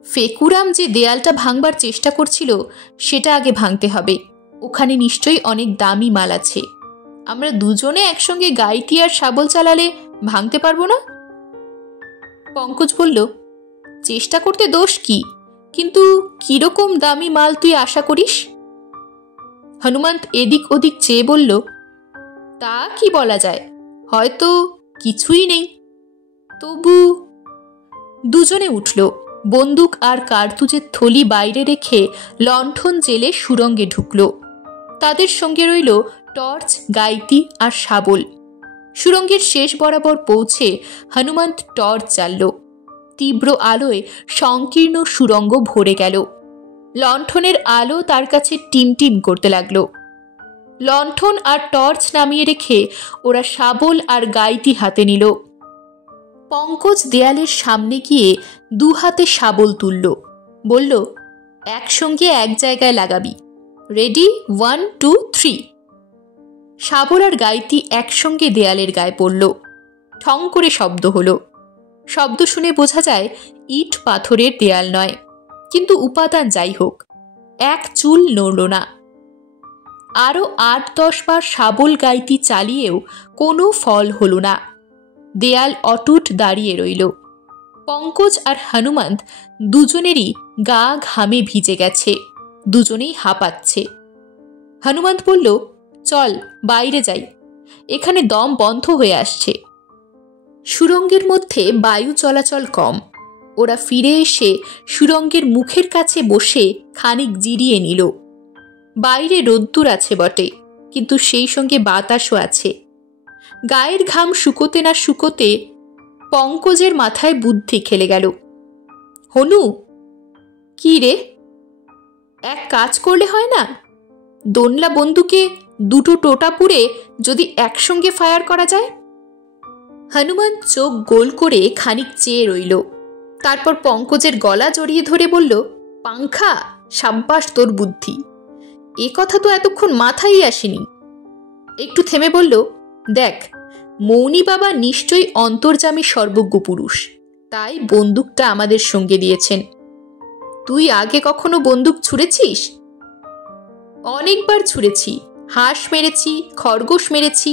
ফেকুরাম যে দেয়ালটা ভাঙবার চেষ্টা করছিল সেটা আগে ভাঙতে হবে। ওখানে নিশ্চয়ই অনেক দামি মাল আছে। আমরা দুজনে একসঙ্গে গাইতি আর শাবল চালালে ভাঙতে পারবো না। পঙ্কজ বলল, চেষ্টা করতে দোষ কি, কিন্তু কিরকম দামি মাল তুই আশা করিস? হনুমন্ত এদিক ওদিক চেয়ে বলল, তা কি বলা যায়, হয়তো কিছুই নেই। তবু। দুজনে উঠল। বন্দুক আর কার্তুজের থলি বাইরে রেখে লণ্ঠন জেলে সুরঙ্গে ঢুকল। তাদের সঙ্গে রইল টর্চ, গাইতি আর শাবল। সুরঙ্গের শেষ বরাবর পৌঁছে হনুমন্ত টর্চ জ্বালল। তীব্র আলোয় সংকীর্ণ সুরঙ্গ ভরে গেল। লণ্ঠনের আলো তার কাছে টিমটিম করতে লাগল। লণ্ঠন আর টর্চ নামিয়ে রেখে ওরা শাবল আর গাইতি হাতে নিল। পঙ্কজ দেয়ালের সামনে গিয়ে 2 হাতে শাবল তুলল, বলল, একসঙ্গে এক জায়গায় লাগাবি। রেডি, 1, 2, 3। শাবল আর গাইতি একসঙ্গে দেয়ালের গায়ে পড়ল। ঠং করে শব্দ হলো। শব্দ শুনে বোঝা যায় ইট পাথরের দেয়াল নয়, কিন্তু উপাদান যাই হোক, এক চুল নড়ল না। আরও 8-10 বার শাবল গাইতি চালিয়েও কোনো ফল হলো না। দেয়াল অটুট দাঁড়িয়ে রইল। পঙ্কজ আর হনুমন্ত দুজনেরই গা ঘামে ভিজে গেছে, দুজনেই হাঁপাচ্ছে। হনুমন্ত বলল, চল বাইরে যাই, এখানে দম বন্ধ হয়ে আসছে। সুরঙ্গের মধ্যে বায়ু চলাচল কম। ওরা ফিরে এসে সুরঙ্গের মুখের কাছে বসে খানিক জিরিয়ে নিল। বাইরে রোদ্দুর আছে বটে, কিন্তু সেই সঙ্গে বাতাসও আছে। গায়ের ঘাম শুকোতে না শুকোতে পঙ্কজের মাথায় বুদ্ধি খেলে গেল। হনু, কি রে, এক কাজ করলে হয় না? দোনলা বন্দুকে 2টো টোটা পুড়ে যদি একসঙ্গে ফায়ার করা যায়। হনুমান চোখ গোল করে খানিক চেয়ে রইল। তারপর পঙ্কজের গলা জড়িয়ে ধরে বলল, পাংখা, সাব্বাস তোর বুদ্ধি। এ কথা তো এতক্ষণ মাথায় আসেনি। একটু থেমে বলল, দেখ, মৌনি বাবা নিশ্চয়ই অন্তর্যামী সর্বজ্ঞ পুরুষ, তাই বন্দুকটা আমাদের সঙ্গে দিয়েছেন। তুই আগে কখনো বন্দুক ছুঁড়েছিস? অনেকবার ছুঁড়েছি, হাঁস মেরেছি, খরগোশ মেরেছি।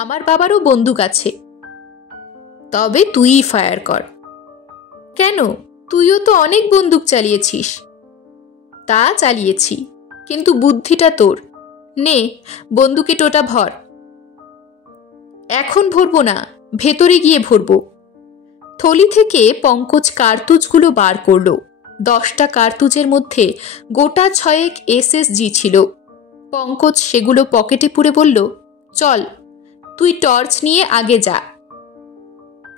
আমার বাবারও বন্দুক আছে। তবে তুই ফায়ার কর। কেন? তুইও তো অনেক বন্দুক চালিয়েছিস। তা চালিয়েছি, কিন্তু বুদ্ধিটা তোর। নে, বন্দুকে টোটা ভর। এখন ভরবো না, ভেতরে গিয়ে ভরবো। থলি থেকে পঙ্কজ কার্তুজগুলো বার করল। 10টা কার্তুজের মধ্যে গোটা 6 SSG ছিল। পঙ্কজ সেগুলো পকেটে পুরে বলল, চল, তুই টর্চ নিয়ে আগে যা।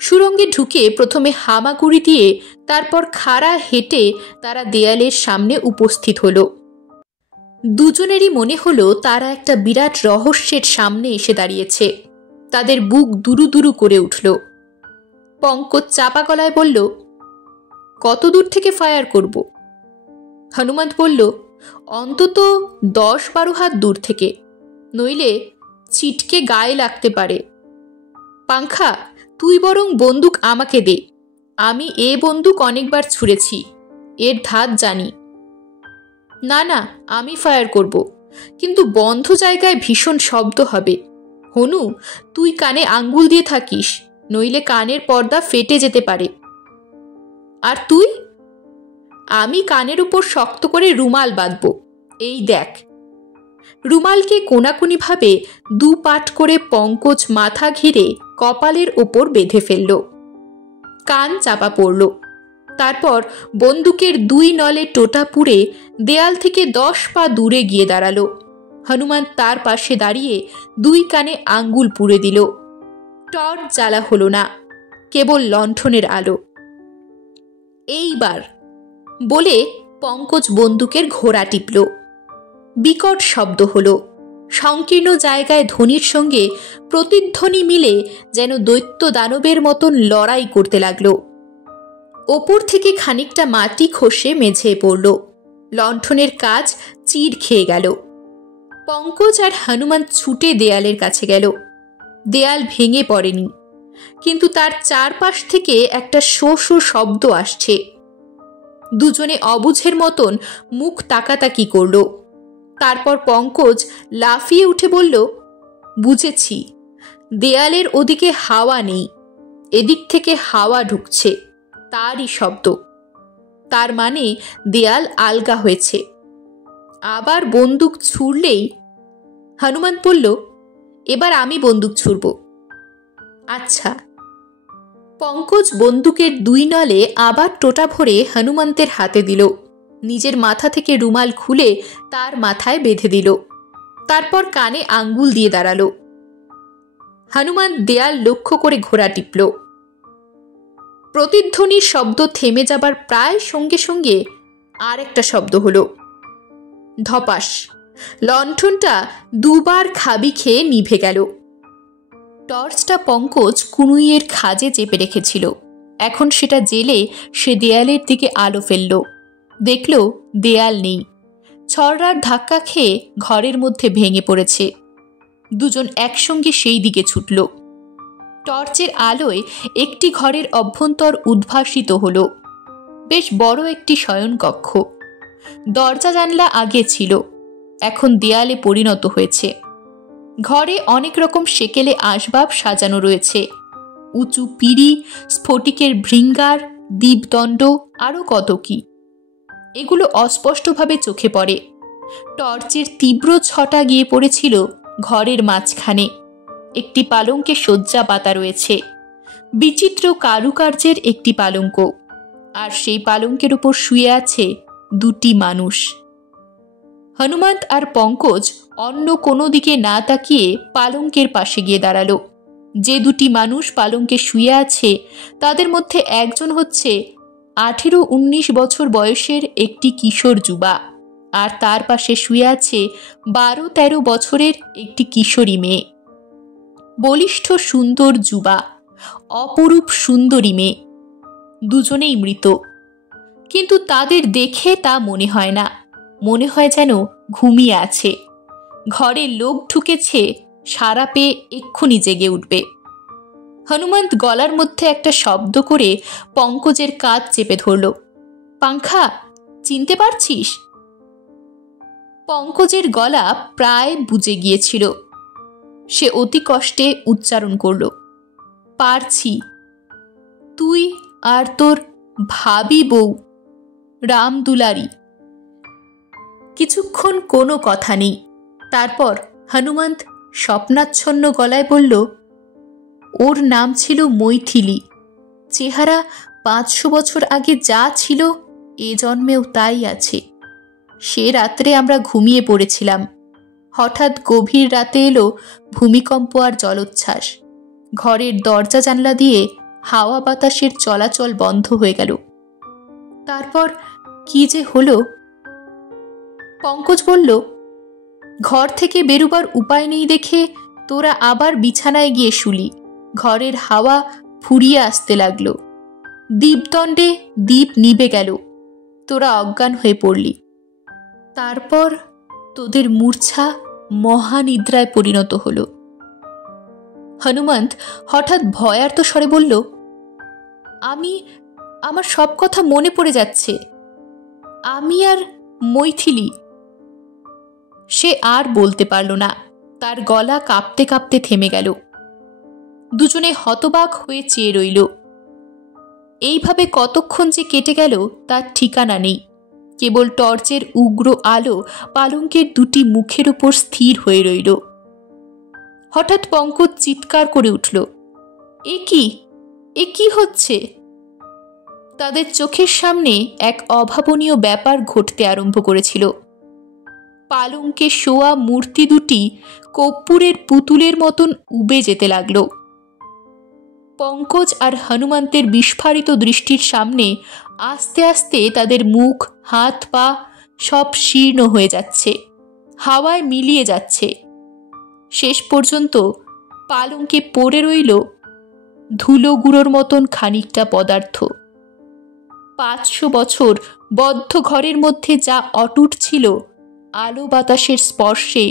সুরঙ্গে ঢুকে প্রথমে হামাগুড়ি দিয়ে তারপর খাড়া হেঁটে তারা দেয়ালের সামনে উপস্থিত হলো। দুজনেরই মনে হলো তারা একটা বিরাট রহস্যের সামনে এসে দাঁড়িয়েছে। তাদের বুক দুরু দুরু করে উঠল। পঙ্কজ চাপা গলায় বলল, কত দূর থেকে ফায়ার করব? হনুমন্ত বলল, অন্তত 10-12 হাত দূর থেকে, নইলে ছিটকে গায়ে লাগতে পারে। পাংখা, তুই বরং বন্দুক আমাকে দে। আমি এ বন্দুক অনেকবার ছুঁড়েছি, এর ধাত জানি। না না, আমি ফায়ার করব, কিন্তু বন্ধ জায়গায় ভীষণ শব্দ হবে। হনু, তুই কানে আঙ্গুল দিয়ে থাকিস, নইলে কানের পর্দা ফেটে যেতে পারে। আর তুই? আমি কানের উপর শক্ত করে রুমাল বাঁধব। এই দেখ। রুমালকে কোনাকুনিভাবে 2 পাট করে পঙ্কজ মাথা ঘিরে কপালের ওপর বেঁধে ফেলল। কান চাপা পড়ল। তারপর বন্দুকের 2 নলে টোটা পুড়ে দেয়াল থেকে 10 পা দূরে গিয়ে দাঁড়ালো। হনুমান তার পাশে দাঁড়িয়ে 2 কানে আঙ্গুল পুড়ে দিল। টর্চ জ্বালা হলো না, কেবল লণ্ঠনের আলো। এইবার বলে পঙ্কজ বন্দুকের ঘোড়া টিপল। বিকট শব্দ হলো। সংকীর্ণ জায়গায় ধ্বনির সঙ্গে প্রতিধ্বনি মিলে যেন দৈত্য দানবের মতন লড়াই করতে লাগলো। ওপর থেকে খানিকটা মাটি খসে মেঝে পড়ল। লণ্ঠনের কাজ চির খেয়ে গেল। পঙ্কজ আর হনুমান ছুটে দেয়ালের কাছে গেল। দেয়াল ভেঙে পড়েনি, কিন্তু তার চারপাশ থেকে একটা শো শো শব্দ আসছে। দুজনে অবুঝের মতন মুখ তাকাতাকি করল। তারপর পঙ্কজ লাফিয়ে উঠে বলল, বুঝেছি, দেয়ালের ওদিকে হাওয়া নেই, এদিক থেকে হাওয়া ঢুকছে, তারই শব্দ। তার মানে দেয়াল আলগা হয়েছে। আবার বন্দুক ছুড়লেই। হনুমান বলল, এবার আমি বন্দুক ছুড়ব। আচ্ছা। পঙ্কজ বন্দুকের 2 নলে আবার টোটা ভরে হনুমন্তের হাতে দিল। নিজের মাথা থেকে রুমাল খুলে তার মাথায় বেঁধে দিল। তারপর কানে আঙ্গুল দিয়ে দাঁড়ালো। হনুমান দেয়াল লক্ষ্য করে ঘোড়া টিপল। প্রতিধ্বনির শব্দ থেমে যাবার প্রায় সঙ্গে সঙ্গে আর একটা শব্দ হলো। ধপাস। লণ্ঠনটা 2 বার খাবি খেয়ে নিভে গেল। টর্চটা পঙ্কজ কুনুইয়ের খাজে চেপে রেখেছিল। এখন সেটা জেলে সে দেয়ালের দিকে আলো ফেলল। দেখল দেয়াল নেই। ছড়রার ধাক্কা খেয়ে ঘরের মধ্যে ভেঙে পড়েছে। দুজন একসঙ্গে সেই দিকে ছুটল। টর্চের আলোয় একটি ঘরের অভ্যন্তর উদ্ভাসিত হল। বেশ বড় একটি শয়নকক্ষ। দরজা জানলা আগে ছিল, এখন দেয়ালে পরিণত হয়েছে। ঘরে অনেক রকম সেকেলে আসবাব সাজানো রয়েছে। উঁচু পিঁড়ি, স্ফটিকের ভৃঙ্গার, দীপদণ্ড, আরও কত কি। এগুলো অস্পষ্টভাবে চোখে পড়ে। টর্চের তীব্র ছটা গিয়ে পড়েছিল ঘরের মাঝখানে। একটি পালঙ্কে শয্যা পাতা রয়েছে। বিচিত্র কারুকার্যের একটি পালঙ্ক, আর সেই পালঙ্কের উপর শুয়ে আছে 2টি মানুষ। হনুমন্ত আর পঙ্কজ অন্য কোনো দিকে না তাকিয়ে পালঙ্কের পাশে গিয়ে দাঁড়ালো। যে 2টি মানুষ পালঙ্কে শুয়ে আছে তাদের মধ্যে একজন হচ্ছে 18-19 বছর বয়সের একটি কিশোর যুবা, আর তার পাশে শুয়ে আছে 12-13 বছরের একটি কিশোরী মেয়ে। বলিষ্ঠ সুন্দর যুবা, অপরূপ সুন্দরী মেয়ে, দুজনেই মৃত। কিন্তু তাদের দেখে তা মনে হয় না, মনে হয় যেন ঘুমিয়ে আছে। ঘরে লোক ঢুকেছে, সারা পেয়ে এক্ষুনি জেগে উঠবে। হনুমন্ত গলার মধ্যে একটা শব্দ করে পঙ্কজের কাঁধ চেপে ধরল। পাংখা, চিনতে পারছিস? পঙ্কজের গলা প্রায় বুজে গিয়েছিল। সে অতি কষ্টে উচ্চারণ করল, পারছি। তুই আর তোর ভাবি বউ রামদুলারি। কিছুক্ষণ কোনো কথা নেই। তারপর হনুমন্ত স্বপ্নাচ্ছন্ন গলায় বলল, ওর নাম ছিল মৈথিলী। চেহারা 500 বছর আগে যা ছিল এ জন্মেও তাই আছে। সে রাত্রে আমরা ঘুমিয়ে পড়েছিলাম। হঠাৎ গভীর রাতে এলো ভূমিকম্প আর জলোচ্ছ্বাস। ঘরের দরজা জানলা দিয়ে হাওয়া বাতাসের চলাচল বন্ধ হয়ে গেল। তারপর কি যে হলো। পঙ্কজ বলল, ঘর থেকে বেরোবার উপায় নেই দেখে তোরা আবার বিছানায় গিয়ে শুলি। ঘরের হাওয়া ফুরিয়ে আসতে লাগলো। দীপদণ্ডে দীপ নিভে গেল। তোরা অজ্ঞান হয়ে পড়লি। তারপর তোদের মূর্ছা মহানিদ্রায় পরিণত হলো। হনুমন্ত হঠাৎ ভয়ার্ত স্বরে বলল, আমার সব কথা মনে পড়ে যাচ্ছে। আমি আর মৈথিলী। সে আর বলতে পারল না। তার গলা কাঁপতে কাঁপতে থেমে গেল। দুজনে হতবাক হয়ে চেয়ে রইল। এইভাবে কতক্ষণ যে কেটে গেল তার ঠিকানা নেই। কেবল টর্চের উগ্র আলো পালঙ্কের দুটি মুখের উপর স্থির হয়ে রইল। হঠাৎ পঙ্কজ চিৎকার করে উঠল, এ কি হচ্ছে? তাদের চোখের সামনে এক অভাবনীয় ব্যাপার ঘটতে আরম্ভ করেছিল। পালঙ্কে শোয়া মূর্তি দুটি কর্পূরের পুতুলের মতন উবে যেতে লাগল। পঙ্কজ আর হনুমন্তের বিস্ফারিত দৃষ্টির সামনে আস্তে আস্তে তাদের মুখ, হাত, পা সব শীর্ণ হয়ে যাচ্ছে, হাওয়ায় মিলিয়ে যাচ্ছে। শেষ পর্যন্ত পালঙ্কে পড়ে রইল ধুলো গুঁড়োর মতন খানিকটা পদার্থ। 500 বছর বদ্ধ ঘরের মধ্যে যা অটুট ছিল, আলো বাতাসের স্পর্শে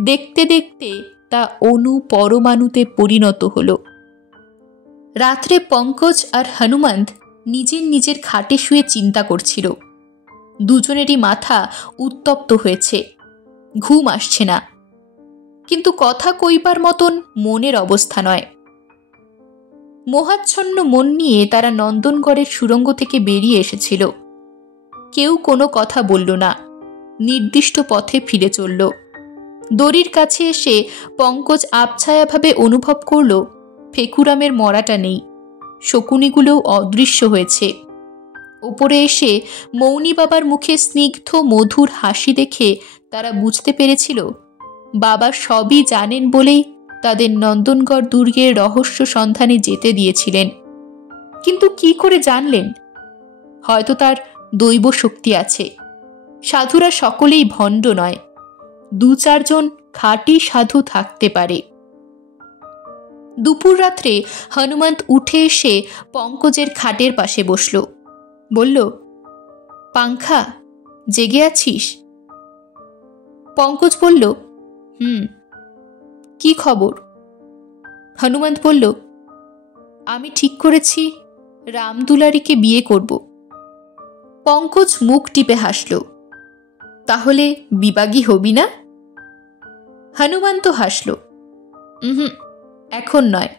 দেখতে দেখতে তা অণু পরমাণুতে পরিণত হল। রাত্রে পঙ্কজ আর হনুমন্ত নিজের নিজের খাটে শুয়ে চিন্তা করছিল। দুজনেরই মাথা উত্তপ্ত হয়েছে, ঘুম আসছে না। কিন্তু কথা কইবার মতন মনের অবস্থা নয়। মোহাচ্ছন্ন মন নিয়ে তারা নন্দনগড়ের সুড়ঙ্গ থেকে বেরিয়ে এসেছিল। কেউ কোনো কথা বলল না, নির্দিষ্ট পথে ফিরে চলল। দড়ির কাছে এসে পঙ্কজ আবছায়াভাবে অনুভব করল ফেকুরামের মরাটা নেই, শকুনিগুলোও অদৃশ্য হয়েছে। ওপরে এসে মৌনী বাবার মুখে স্নিগ্ধ মধুর হাসি দেখে তারা বুঝতে পেরেছিল বাবা সবই জানেন বলেই তাদের নন্দনগড় দুর্গের রহস্য সন্ধানে যেতে দিয়েছিলেন। কিন্তু কি করে জানলেন? হয়তো তার দৈব শক্তি আছে। সাধুরা সকলেই ভণ্ড নয়, 2-4 জন খাঁটি সাধু থাকতে পারে। দুপুর রাত্রে হনুমন্ত উঠে এসে পঙ্কজের খাটের পাশে বসল। বলল, পাংখা, জেগে আছিস? পঙ্কজ বলল, কি খবর? হনুমন্ত বলল, আমি ঠিক করেছি রামদুলারিকে বিয়ে করব। পঙ্কজ মুখ টিপে হাসল। তাহলে বিবাগী হবি না? হনুমন্ত হাসল, এখন নয়।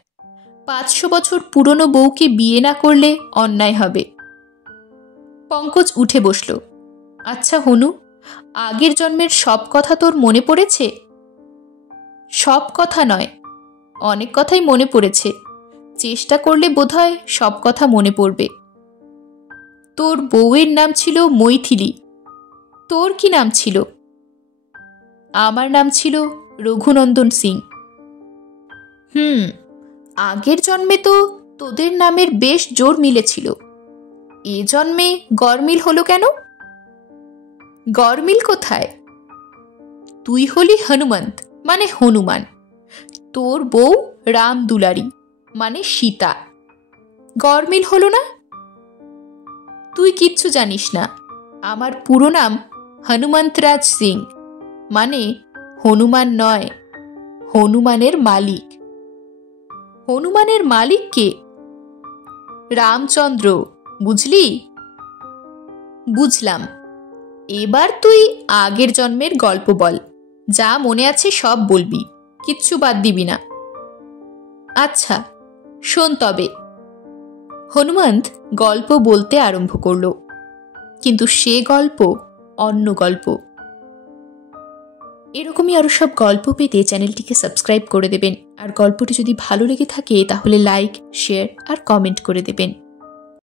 500 বছর পুরনো বউকে বিয়ে না করলে অন্যায় হবে। পঙ্কজ উঠে বসল। আচ্ছা হনু, আগের জন্মের সব কথা তোর মনে পড়েছে? সব কথা নয়, অনেক কথাই মনে পড়েছে। চেষ্টা করলে বোধহয় সব কথা মনে পড়বে। তোর বউয়ের নাম ছিল মৈথিলী। তোর কি নাম ছিল? আমার নাম ছিল রঘুনন্দন সিং। আগের জন্মে তো তোদের নামের বেশ জোর মিলেছিল। এ জন্মে গরমিল হলো কেন? গরমিল কোথায়? তুই হলি হনুমন্ত, মানে হনুমান। তোর বউ রামদুলারি, মানে সীতা। গরমিল হলো না? তুই কিচ্ছু জানিস না। আমার পুরো নাম হনুমন্তরাজ সিং, মানে হনুমান নয়, হনুমানের মালিক। হনুমানের মালিক কে? রামচন্দ্র, বুঝলি? বুঝলাম। এবার তুই আগের জন্মের গল্প বল, যা মনে আছে সব বলবি, কিচ্ছু বাদ দিবি না। আচ্ছা শোন তবে। হনুমন্ত গল্প বলতে আরম্ভ করল, কিন্তু সে গল্প অন্য গল্প। এরকমই আরো সব গল্প পেতে চ্যানেলটিকে সাবস্ক্রাইব করে দেবেন, আর গল্পটি যদি ভালো লেগে থাকে তাহলে লাইক, শেয়ার আর কমেন্ট করে দেবেন।